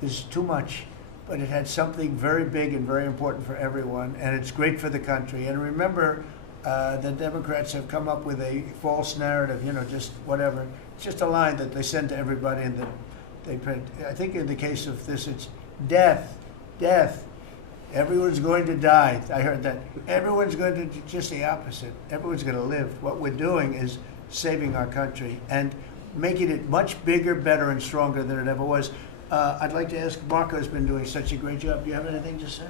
There's too much. But it had something very big and very important for everyone, and it's great for the country. And remember, the Democrats have come up with a false narrative, you know, just whatever. It's just a line that they send to everybody and that they print. I think in the case of this, it's death, death. Everyone's going to die. I heard that. Everyone's going to do just the opposite. Everyone's going to live. What we're doing is saving our country and making it much bigger, better, and stronger than it ever was. I'd like to ask, Marco's been doing such a great job. Do you have anything to say?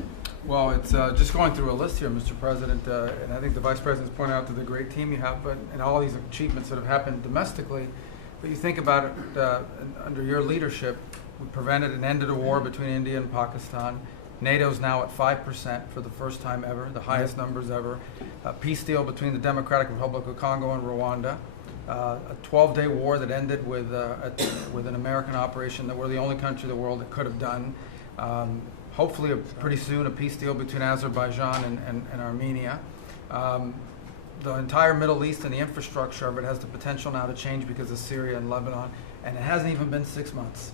Well, it's just going through a list here, Mr. President, and I think the Vice President's pointed out to the great team you have, and all these achievements that have happened domestically. But you think about it, under your leadership, we prevented and ended a war between India and Pakistan. NATO's now at 5% for the first time ever, the highest numbers ever. A peace deal between the Democratic Republic of Congo and Rwanda. A 12-day war that ended with an American operation that we're the only country in the world that could have done. Hopefully, pretty soon, a peace deal between Azerbaijan and Armenia. The entire Middle East and the infrastructure of it has the potential now to change because of Syria and Lebanon, and it hasn't even been 6 months.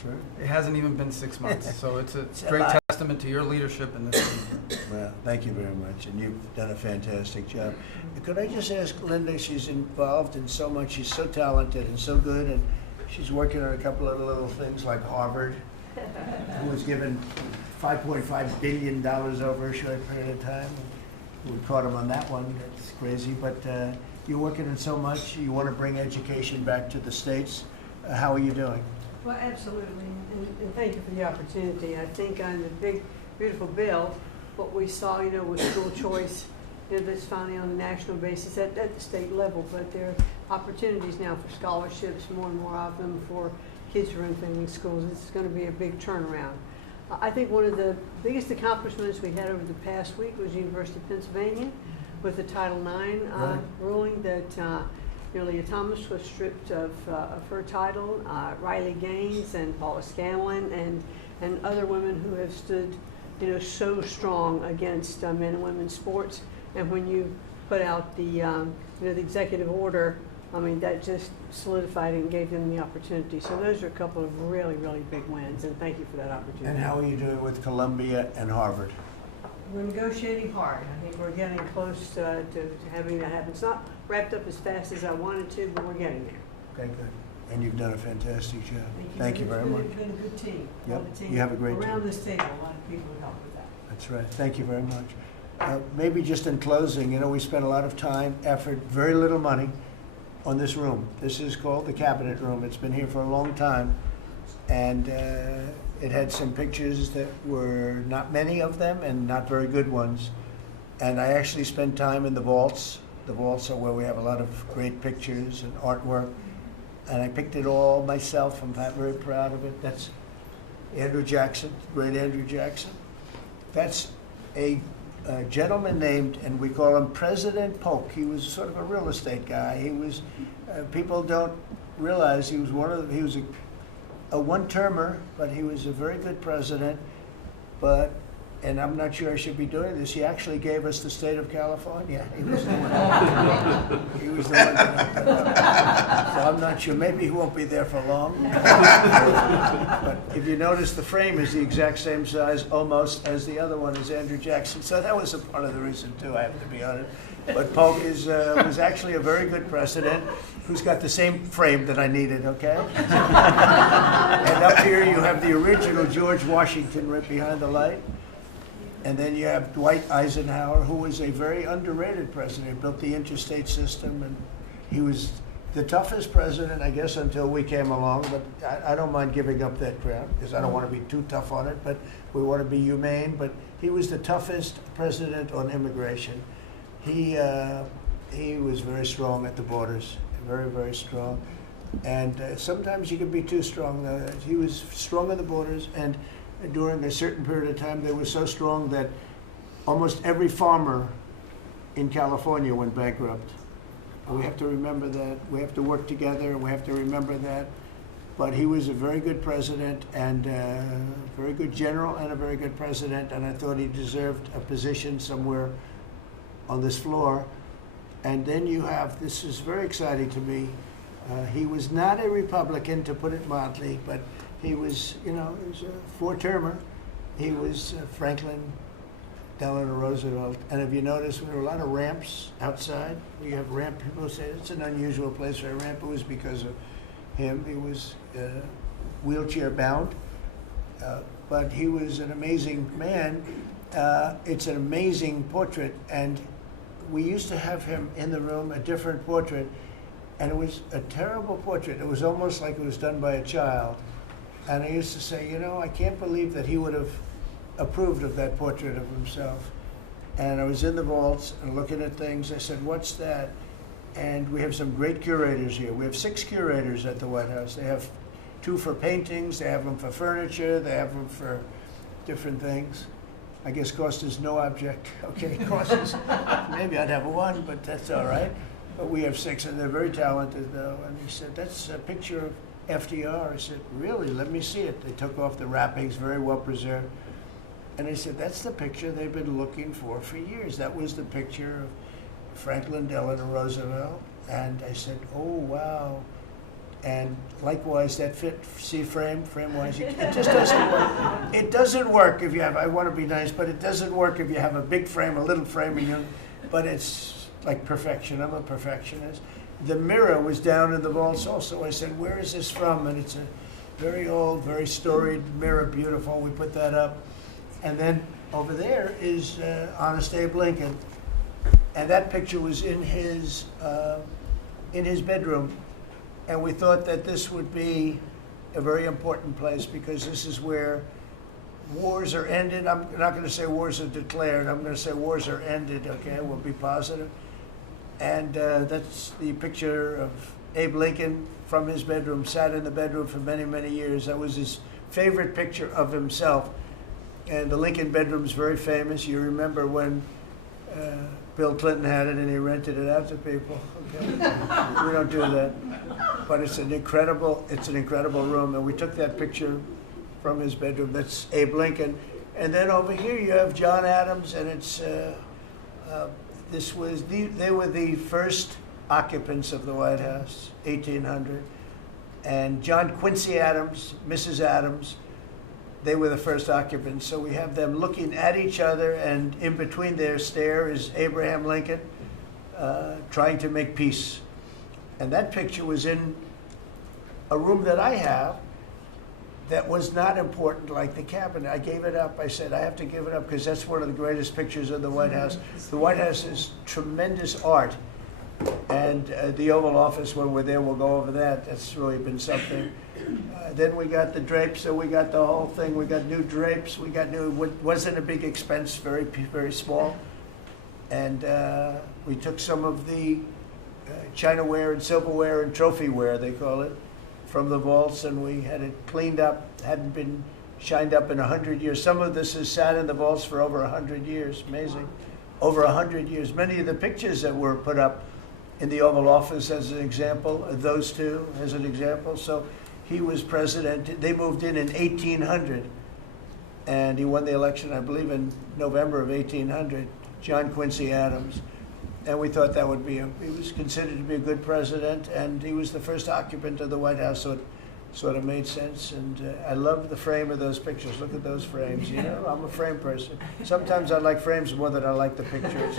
Sure. It hasn't even been 6 months, so it's a great testament to your leadership in this team. Well, thank you very much, and you've done a fantastic job. Could I just ask Linda, she's involved in so much, she's so talented and so good, and she's working on a couple of little things like Harvard, who was given $5.5 billion over a short period of time. We caught him on that one, that's crazy, but you're working on so much, you want to bring education back to the States. How are you doing? Well, absolutely, and thank you for the opportunity. I think on the big, beautiful bill, what we saw, you know, was school choice, you know, that's finally on a national basis at the state level, but there are opportunities now for scholarships, more and more of them for kids who are in failing schools. It's going to be a big turnaround. I think one of the biggest accomplishments we had over the past week was University of Pennsylvania with the Title IX ruling that Leah Thomas was stripped of her title, Riley Gaines and Paula Scanlon and other women who have stood, you know, so strong against men and women's sports. And when you put out the, you know, the executive order, I mean, that just solidified it and gave them the opportunity. So those are a couple of really, really big wins, and thank you for that opportunity. And how are you doing with Columbia and Harvard? We're negotiating hard. I think we're getting close to having that happen. It's not wrapped up as fast as I wanted to, but we're getting there. Okay, good. And you've done a fantastic job. Thank you very much. It's been a good team. Yep. The team You have a great around team. this table, a lot of people who helped with that. That's right. Thank you very much. Maybe just in closing, you know, we spent a lot of time, effort, very little money on this room. This is called the Cabinet Room. It's been here for a long time. And it had some pictures that were not many of them and not very good ones. And I actually spent time in the vaults. The vaults are where we have a lot of great pictures and artwork. And I picked it all myself. I'm very proud of it. That's Andrew Jackson, great Andrew Jackson. That's a gentleman named, and we call him President Polk. He was sort of a real estate guy. He was, people don't realize he was he was a one-termer, but he was a very good president. But, and I'm not sure I should be doing this, he actually gave us the state of California. He was the one. He was the one that, so I'm not sure. Maybe he won't be there for long. But if you notice, the frame is the exact same size, almost, as the other one is Andrew Jackson. So that was a part of the reason too, I have to be honest. But Polk was actually a very good president who's got the same frame that I needed, okay? And up here you have the original George Washington right behind the light. And then you have Dwight Eisenhower, who was a very underrated president. He built the interstate system, and he was the toughest president, I guess, until we came along. But I don't mind giving up that crown, because I don't want to be too tough on it, but we want to be humane. But he was the toughest president on immigration. He was very strong at the borders, very, very strong. And sometimes you can be too strong. He was strong at the borders, and during a certain period of time, they were so strong that almost every farmer in California went bankrupt. We have to remember that. We have to work together, and we have to remember that. But he was a very good president, and a very good general, and a very good president, and I thought he deserved a position somewhere on this floor. And then you have, this is very exciting to me, he was not a Republican, to put it mildly, but he was, he was a four-termer. He was Franklin Delano Roosevelt. And if you notice, there were a lot of ramps outside. We have ramp, people say it's an unusual place for a ramp. It was because of him. He was wheelchair bound, but he was an amazing man. It's an amazing portrait, and we used to have him in the room, a different portrait, and it was a terrible portrait. It was almost like it was done by a child. And I used to say, I can't believe that he would have approved of that portrait of himself. And I was in the vaults and looking at things. I said, what's that? And we have some great curators here. We have 6 curators at the White House. They have 2 for paintings, they have them for furniture, they have them for different things. I guess cost is no object. Okay, cost is, maybe I'd have 1, but that's all right. But we have 6, and they're very talented, though. And he said, that's a picture of FDR. I said, really? Let me see it. They took off the wrappings, very well preserved. And I said, that's the picture they've been looking for years. That was the picture of Franklin Delano Roosevelt. And I said, oh, wow. And likewise, that fit, see frame-wise, it just doesn't work. It doesn't work if you have, I want to be nice, but it doesn't work if you have a big frame, a little frame, and but it's like perfection. I'm a perfectionist. The mirror was down in the vaults also. I said, where is this from? And it's a very old, very storied mirror, beautiful. We put that up. And then over there is Honest Abe Lincoln. And that picture was in his bedroom. And we thought that this would be a very important place because this is where wars are ended. I'm not going to say wars are declared. I'm going to say wars are ended, okay? We'll be positive. And that's the picture of Abe Lincoln from his bedroom, sat in the bedroom for many, many years. That was his favorite picture of himself. And the Lincoln bedroom's very famous. You remember when Bill Clinton had it and he rented it out to people. Okay? We don't do that. But it's an incredible room. And we took that picture from his bedroom. That's Abe Lincoln. And then over here you have John Adams, and it's they were the first occupants of the White House, 1800. And John Quincy Adams, Mrs. Adams, they were the first occupants. So we have them looking at each other, and in between their stare is Abraham Lincoln trying to make peace. And that picture was in a room that I have that was not important, like the cabinet. I gave it up. I said, I have to give it up because that's one of the greatest pictures of the White House. The White House is tremendous art. And the Oval Office, when we're there, we'll go over that. That's really been something. Then we got the drapes, so we got the whole thing. We got new drapes. We got new, wasn't a big expense, very, very small. And we took some of the chinaware and silverware and trophyware, they call it, from the vaults, and we had it cleaned up. Hadn't been shined up in 100 years. Some of this has sat in the vaults for over 100 years. Amazing. Over 100 years. Many of the pictures that were put up in the Oval Office as an example, those two as an example. So he was president. They moved in 1800, and he won the election, I believe, in November of 1800, John Quincy Adams. And we thought that would be, he was considered to be a good president, and he was the first occupant of the White House, so it sort of made sense. And I love the frame of those pictures. Look at those frames, I'm a frame person. Sometimes I like frames more than I like the pictures.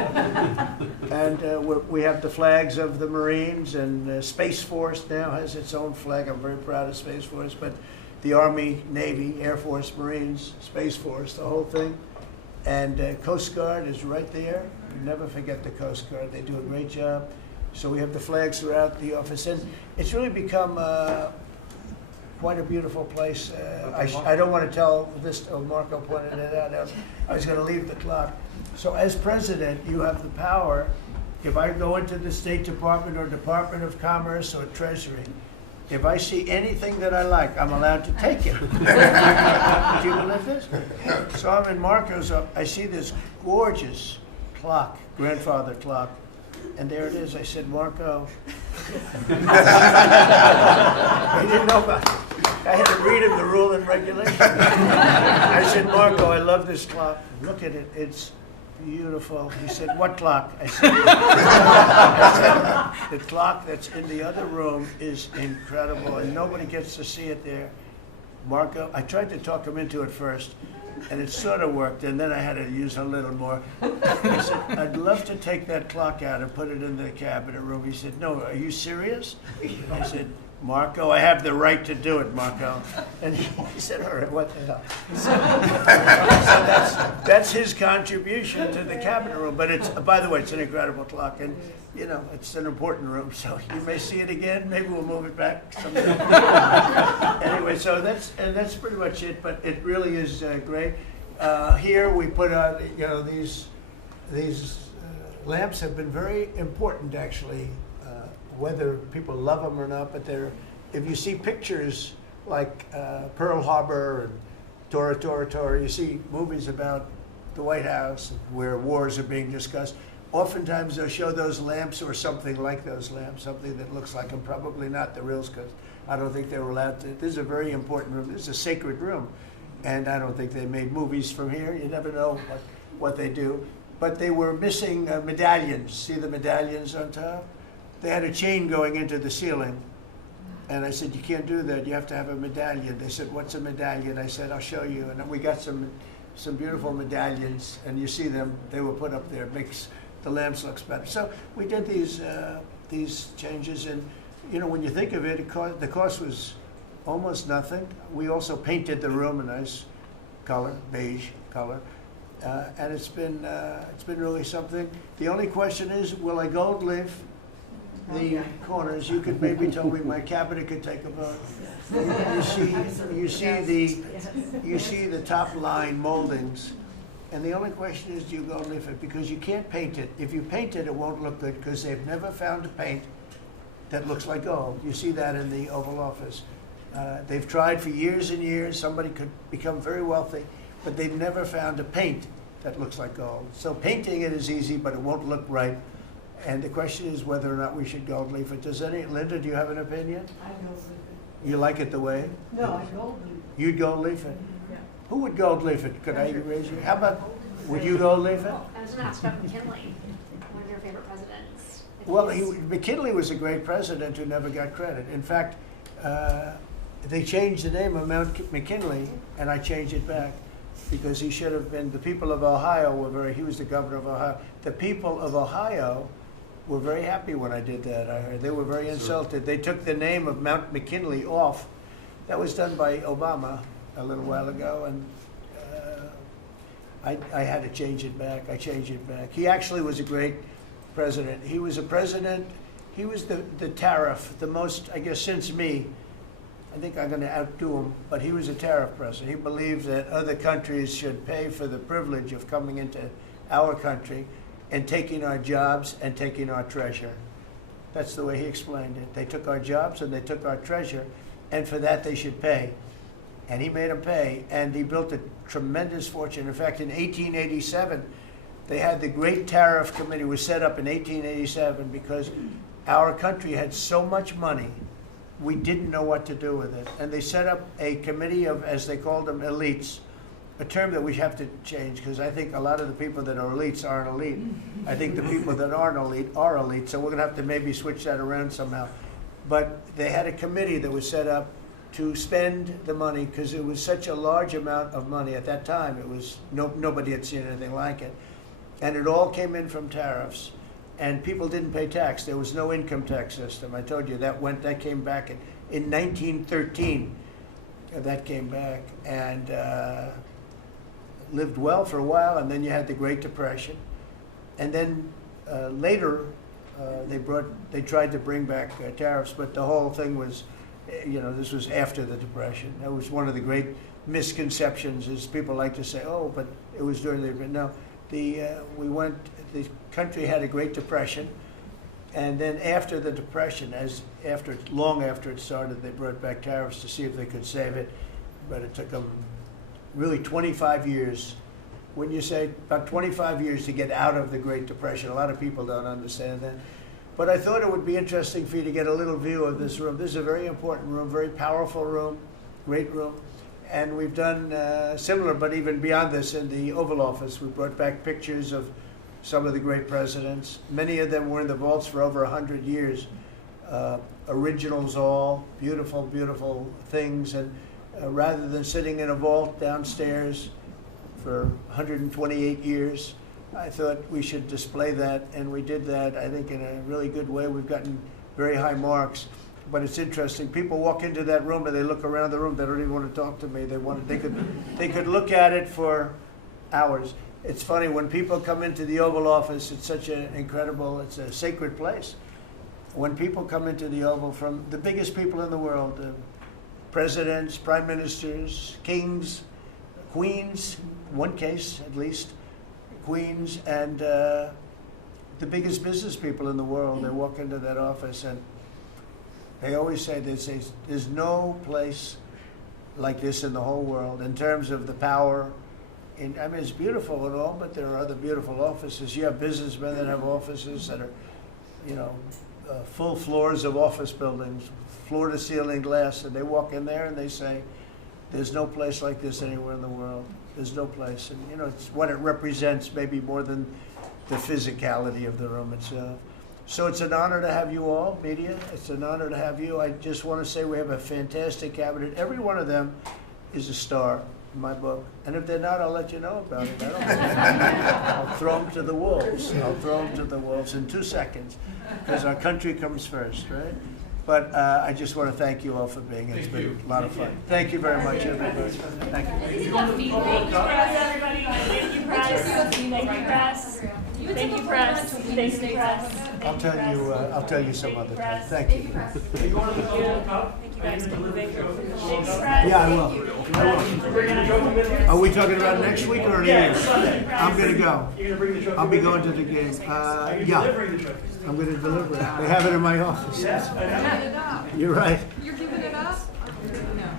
And we have the flags of the Marines, and Space Force now has its own flag. I'm very proud of Space Force, but the Army, Navy, Air Force, Marines, Space Force, the whole thing. And Coast Guard is right there. You never forget the Coast Guard. They do a great job. So we have the flags throughout the office. And it's really become quite a beautiful place. I don't want to tell this, Marco pointed it out. I was going to leave the clock. So as president, you have the power, if I go into the State Department or Department of Commerce or Treasury, if I see anything that I like, I'm allowed to take it. Do you believe this? So I'm in Marco's, I see this gorgeous clock, grandfather clock, and there it is. I said, Marco. He didn't know about it. I had to read him the rule and regulation. I said, Marco, I love this clock. Look at it. It's beautiful. He said, what clock? I said, the clock that's in the other room is incredible, and nobody gets to see it there. Marco, I tried to talk him into it first, and it sort of worked, and then I had to use a little more. I said, I'd love to take that clock out and put it in the cabinet room. He said, no, are you serious? I said, Marco, I have the right to do it, Marco. And he said, all right, what the hell? So that's his contribution to the cabinet room. But it's, by the way, it's an incredible clock. And, you know, it's an important room. So you may see it again. Maybe we'll move it back someday. Anyway, so that's pretty much it. But it really is great. Here we put on, you know, these lamps have been very important, actually. Whether people love them or not, but if you see pictures like Pearl Harbor and Tora Tora Tora, you see movies about the White House where wars are being discussed, oftentimes they'll show those lamps or something like those lamps, something that looks like them, probably not the reals, because I don't think they were allowed to. This is a very important room. This is a sacred room, and I don't think they made movies from here. You never know what they do. But they were missing medallions. See the medallions on top? They had a chain going into the ceiling. And I said, you can't do that. You have to have a medallion. They said, what's a medallion? I said, I'll show you. And we got some beautiful medallions. And you see them. They were put up there. It makes the lamps look better. So we did these changes. And, you know, when you think of it, the cost was almost nothing. We also painted the room a nice color, beige color. And it's been really something. The only question is, will I gold leaf the corners? You could maybe tell me my cabinet could take a vote. You see the top line moldings, and the only question is, do you gold leaf it? Because you can't paint it. If you paint it, it won't look good because they've never found a paint that looks like gold. You see that in the Oval Office. They've tried for years and years. Somebody could become very wealthy, but they've never found a paint that looks like gold. So painting it is easy, but it won't look right. And the question is whether or not we should gold leaf it. Linda, do you have an opinion? I gold leaf it. You like it the way? No, I gold leaf it. You'd gold leaf it? Yeah. Who would gold leaf it? Could I raise you? How about, would you gold leaf it? I was going to ask about McKinley, one of your favorite presidents. Well, McKinley was a great president who never got credit. In fact, they changed the name of Mount McKinley, and I changed it back because he should have been, the people of Ohio he was the governor of Ohio. The people of Ohio were very happy when I did that. I heard they were very insulted. They took the name of Mount McKinley off. That was done by Obama a little while ago, and I had to change it back. I changed it back. He actually was a great president. He was a president. He was the tariff, the most, I guess, since me. I think I'm going to outdo him, but he was a tariff president. He believed that other countries should pay for the privilege of coming into our country and taking our jobs and taking our treasure. That's the way he explained it. They took our jobs and they took our treasure, and for that they should pay. And he made them pay, and he built a tremendous fortune. In fact, in 1887, they had the Great Tariff Committee was set up in 1887 because our country had so much money, we didn't know what to do with it. And they set up a committee of, as they called them, elites, a term that we have to change because I think a lot of the people that are elites aren't elite. I think the people that aren't elite are elite, so we're going to have to maybe switch that around somehow. But they had a committee that was set up to spend the money because it was such a large amount of money at that time. It was nobody had seen anything like it, and it all came in from tariffs, and people didn't pay tax. There was no income tax system. I told you that came back in 1913. That came back and lived well for a while, and then you had the Great Depression, and then later they tried to bring back tariffs, but the whole thing was, this was after the Depression. That was one of the great misconceptions is people like to say, oh, but it was during the, no, the country had a Great Depression, and then after the Depression, long after it started, they brought back tariffs to see if they could save it, but it took them really 25 years. When you say about 25 years to get out of the Great Depression, a lot of people don't understand that. But I thought it would be interesting for you to get a little view of this room. This is a very important room, very powerful room, great room. And we've done similar, but even beyond this, in the Oval Office. We brought back pictures of some of the great presidents. Many of them were in the vaults for over 100 years. Originals all, beautiful, beautiful things. And rather than sitting in a vault downstairs for 128 years, I thought we should display that, and we did that, I think, in a really good way. We've gotten very high marks, but it's interesting. People walk into that room and they look around the room. They don't even want to talk to me. They could look at it for hours. It's funny, when people come into the Oval Office, it's such an incredible, it's a sacred place. When people come into the Oval, from the biggest people in the world, presidents, prime ministers, kings, queens, one case at least, queens, and the biggest business people in the world, they walk into that office, and they always say, there's no place like this in the whole world in terms of the power. I mean, it's beautiful and all, but there are other beautiful offices. You have businessmen that have offices that are, full floors of office buildings, floor-to-ceiling glass, and they walk in there and they say, there's no place like this anywhere in the world. There's no place. And, it's what it represents, maybe more than the physicality of the room itself. So it's an honor to have you all, media. It's an honor to have you. I just want to say we have a fantastic cabinet. Every one of them is a star in my book. And if they're not, I'll let you know about it. I don't know. I'll throw them to the wolves. I'll throw them to the wolves in 2 seconds, because our country comes first, right? But I just want to thank you all for being here. It's been a lot of fun. Thank you very much, everybody. Thank you. Thank you, press, everybody. Thank you, press. Thank you, press. Thank you, press. Thank you, press. I'll tell you some other time. Thank you. Thank you, guys. Yeah, I will. Are we talking about next week or next week? I'm going to go. I'll be going to the game. Yeah. I'm going to deliver it. They have it in my office. You're right. You're giving it up? No.